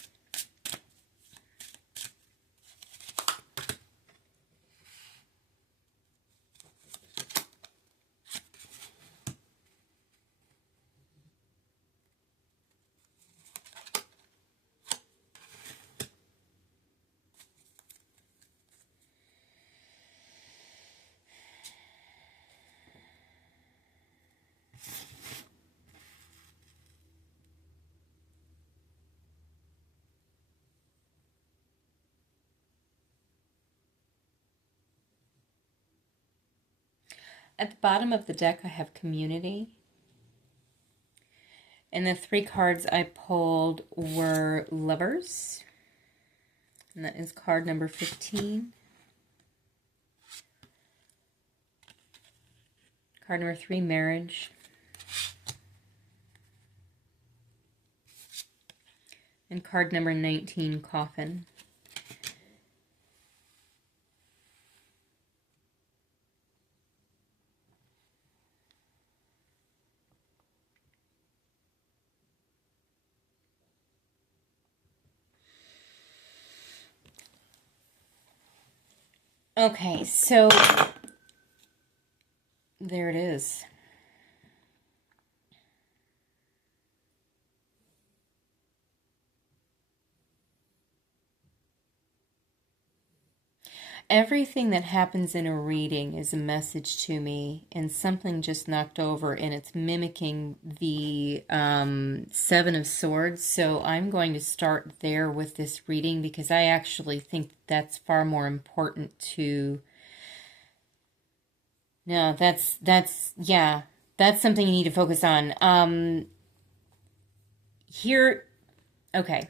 At the bottom of the deck, I have community. And the 3 cards I pulled were lovers. And that is card number 15. Card number 3, marriage. And card number 19, coffin. Okay, so there it is. Everything that happens in a reading is a message to me, and something just knocked over, and it's mimicking the 7 of Swords. So I'm going to start there with this reading because I actually think that's far more important to... No, that's something you need to focus on. Here, okay.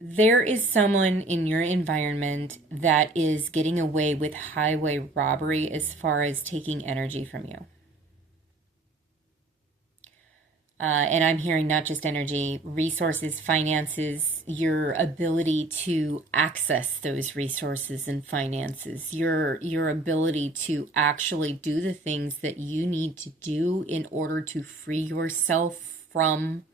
There is someone in your environment that is getting away with highway robbery as far as taking energy from you. And I'm hearing not just energy, resources, finances, your ability to access those resources and finances, your ability to actually do the things that you need to do in order to free yourself from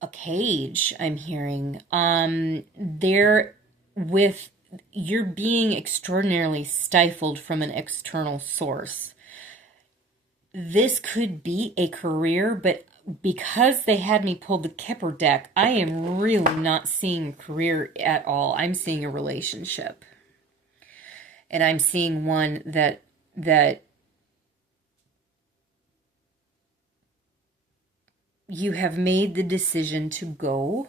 a cage, I'm hearing. You're being extraordinarily stifled from an external source. This could be a career, but because they had me pull the Kipper deck, I am really not seeing a career at all. I'm seeing a relationship. And I'm seeing one that you have made the decision to go,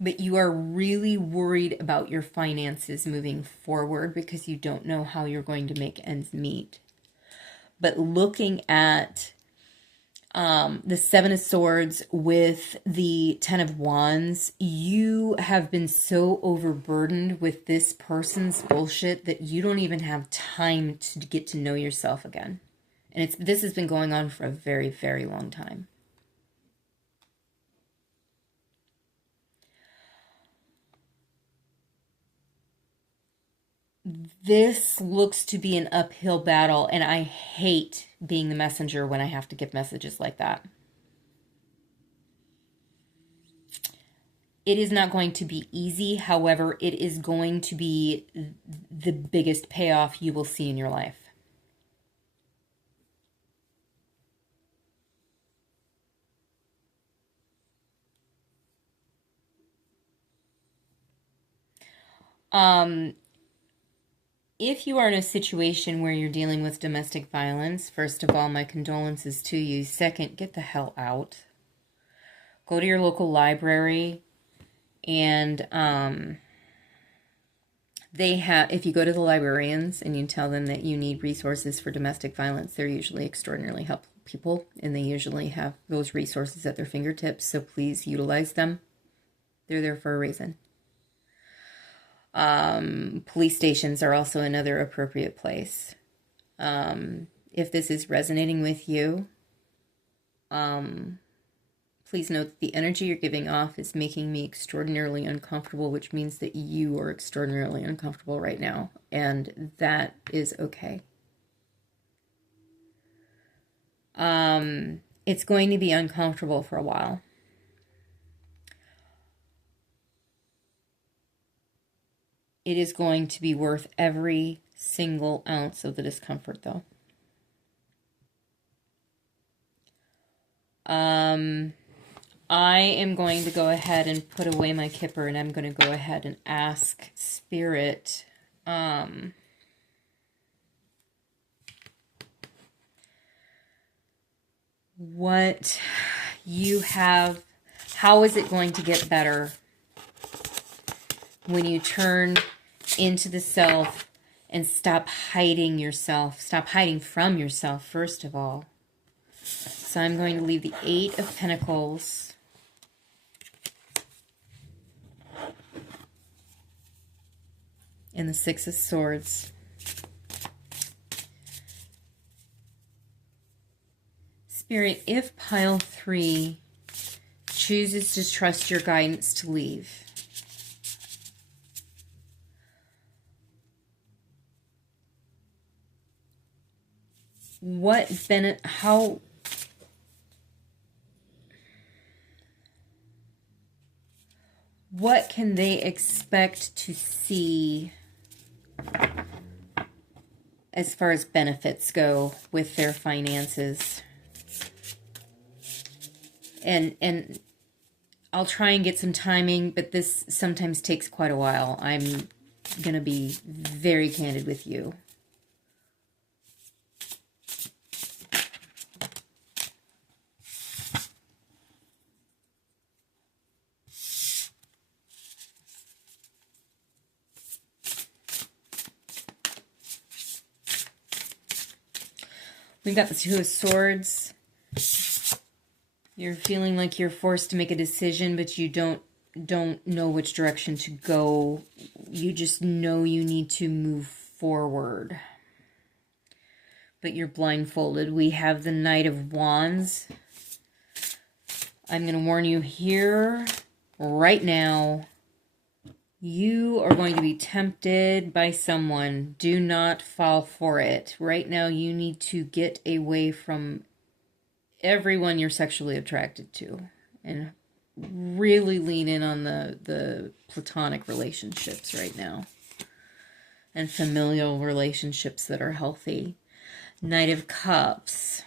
but you are really worried about your finances moving forward because you don't know how you're going to make ends meet. But looking at the 7 of Swords with the 10 of Wands, you have been so overburdened with this person's bullshit that you don't even have time to get to know yourself again. And this has been going on for a very, very long time. This looks to be an uphill battle, and I hate being the messenger when I have to give messages like that. It is not going to be easy. However, it is going to be the biggest payoff you will see in your life. If you are in a situation where you're dealing with domestic violence, first of all, my condolences to you. Second, get the hell out. Go to your local library, and if you go to the librarians and you tell them that you need resources for domestic violence, they're usually extraordinarily helpful people, and they usually have those resources at their fingertips, so please utilize them. They're there for a reason. Police stations are also another appropriate place. If this is resonating with you, please note that the energy you're giving off is making me extraordinarily uncomfortable, which means that you are extraordinarily uncomfortable right now, and that is okay. It's going to be uncomfortable for a while. It is going to be worth every single ounce of the discomfort, though. I am going to go ahead and put away my Kipper, and I'm going to go ahead and ask Spirit, what you have, how is it going to get better when you turn into the self and stop hiding yourself, stop hiding from yourself, first of all. So I'm going to leave the Eight of Pentacles and the Six of Swords. Spirit, if pile 3 chooses to trust your guidance to leave, what can they expect to see as far as benefits go with their finances? And I'll try and get some timing, but this sometimes takes quite a while. I'm going to be very candid with you. We've got the Two of Swords. You're feeling like you're forced to make a decision, but you don't know which direction to go. You just know you need to move forward. But you're blindfolded. We have the Knight of Wands. I'm going to warn you here, right now, you are going to be tempted by someone. Do not fall for it. Right now, you need to get away from everyone you're sexually attracted to and really lean in on the platonic relationships right now and familial relationships that are healthy. Knight of Cups.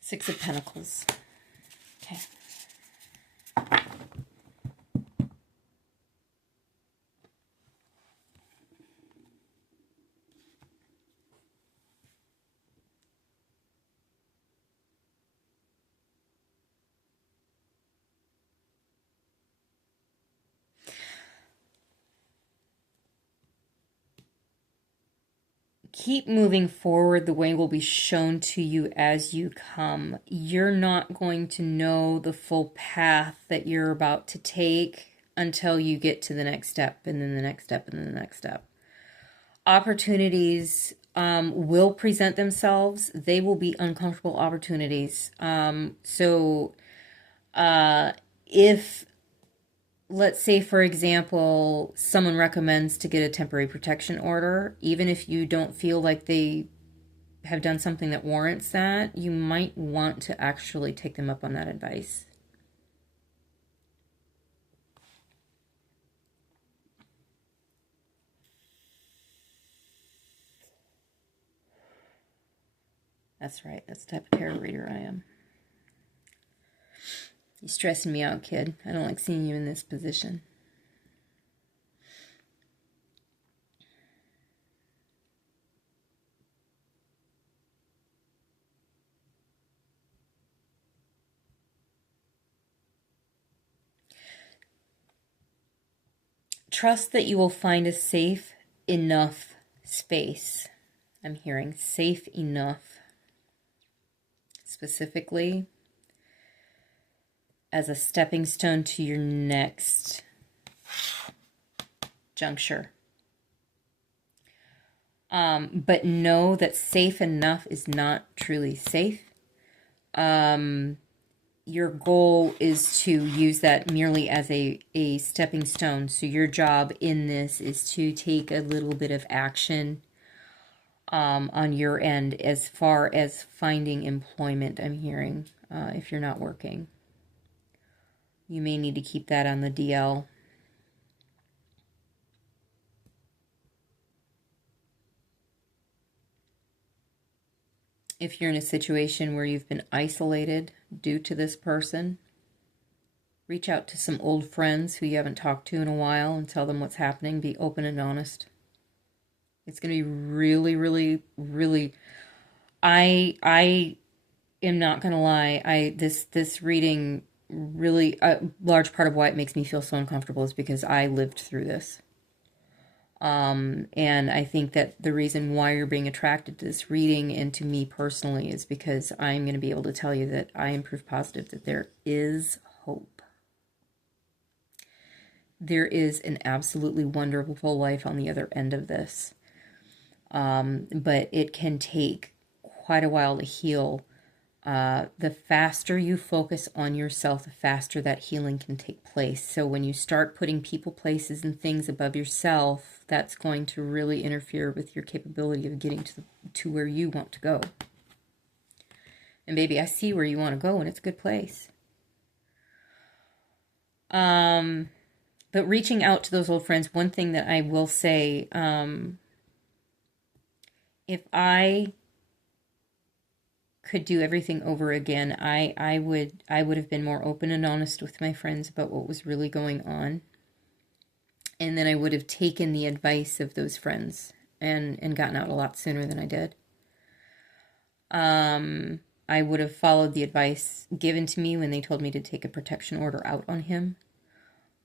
Six of Pentacles. Okay. Keep moving forward. The way will be shown to you as you come. You're not going to know the full path that you're about to take until you get to the next step, and then the next step, and then the next step. Opportunities will present themselves. They will be uncomfortable opportunities. If, let's say, for example, someone recommends to get a temporary protection order, even if you don't feel like they have done something that warrants that, you might want to actually take them up on that advice. That's right. That's the type of tarot reader I am. You're stressing me out, kid. I don't like seeing you in this position. Trust that you will find a safe enough space. I'm hearing safe enough. Specifically, as a stepping stone to your next juncture. But know that safe enough is not truly safe. Your goal is to use that merely as a stepping stone. So your job in this is to take a little bit of action on your end as far as finding employment, I'm hearing, if you're not working. You may need to keep that on the DL. If you're in a situation where you've been isolated due to this person, reach out to some old friends who you haven't talked to in a while and tell them what's happening. Be open and honest. It's going to be really, really, really. I am not going to lie. This reading really, a large part of why it makes me feel so uncomfortable is because I lived through this. And I think that the reason why you're being attracted to this reading and to me personally is because I'm going to be able to tell you that I am proof positive that there is hope. There is an absolutely wonderful life on the other end of this. But it can take quite a while to heal. The faster you focus on yourself, the faster that healing can take place. So when you start putting people, places, and things above yourself, that's going to really interfere with your capability of getting to where you want to go. And baby, I see where you want to go, and it's a good place. But reaching out to those old friends, one thing that I will say, if I could do everything over again, I would have been more open and honest with my friends about what was really going on. And then I would have taken the advice of those friends and gotten out a lot sooner than I did. I would have followed the advice given to me when they told me to take a protection order out on him.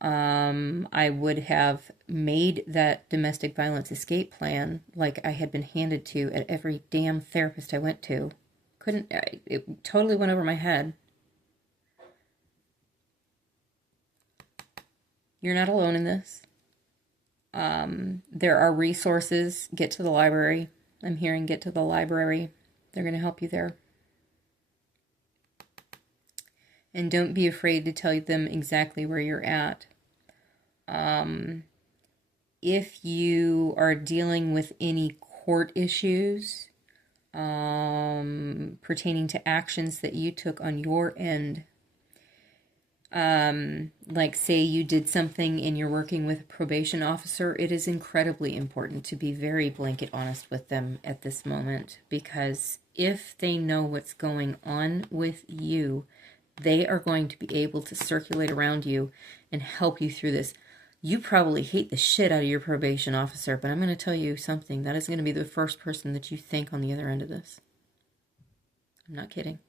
I would have made that domestic violence escape plan like I had been handed to at every damn therapist I went to. It totally went over my head. You're not alone in this. There are resources. Get to the library. I'm hearing get to the library. They're going to help you there. And don't be afraid to tell them exactly where you're at. If you are dealing with any court issues pertaining to actions that you took on your end, like say you did something and you're working with a probation officer, it is incredibly important to be very blanket honest with them at this moment, because if they know what's going on with you, they are going to be able to circulate around you and help you through this. You probably hate the shit out of your probation officer, but I'm going to tell you something. That is going to be the first person that you think on the other end of this. I'm not kidding.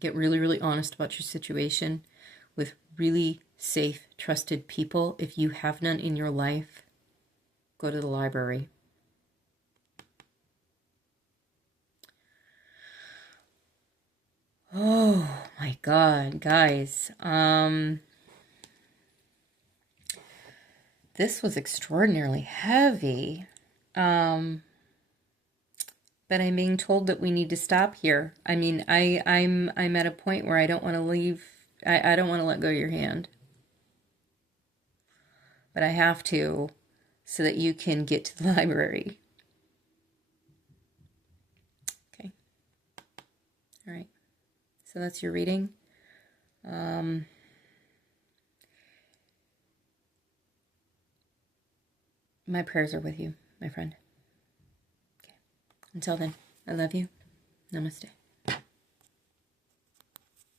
Get really, really honest about your situation with really safe, trusted people. If you have none in your life, go to the library. Oh my God, guys. This was extraordinarily heavy. But I'm being told that we need to stop here. I mean, I'm at a point where I don't want to leave. I don't want to let go of your hand. But I have to, so that you can get to the library. Okay. All right. So that's your reading. My prayers are with you, my friend. Okay. Until then, I love you. Namaste.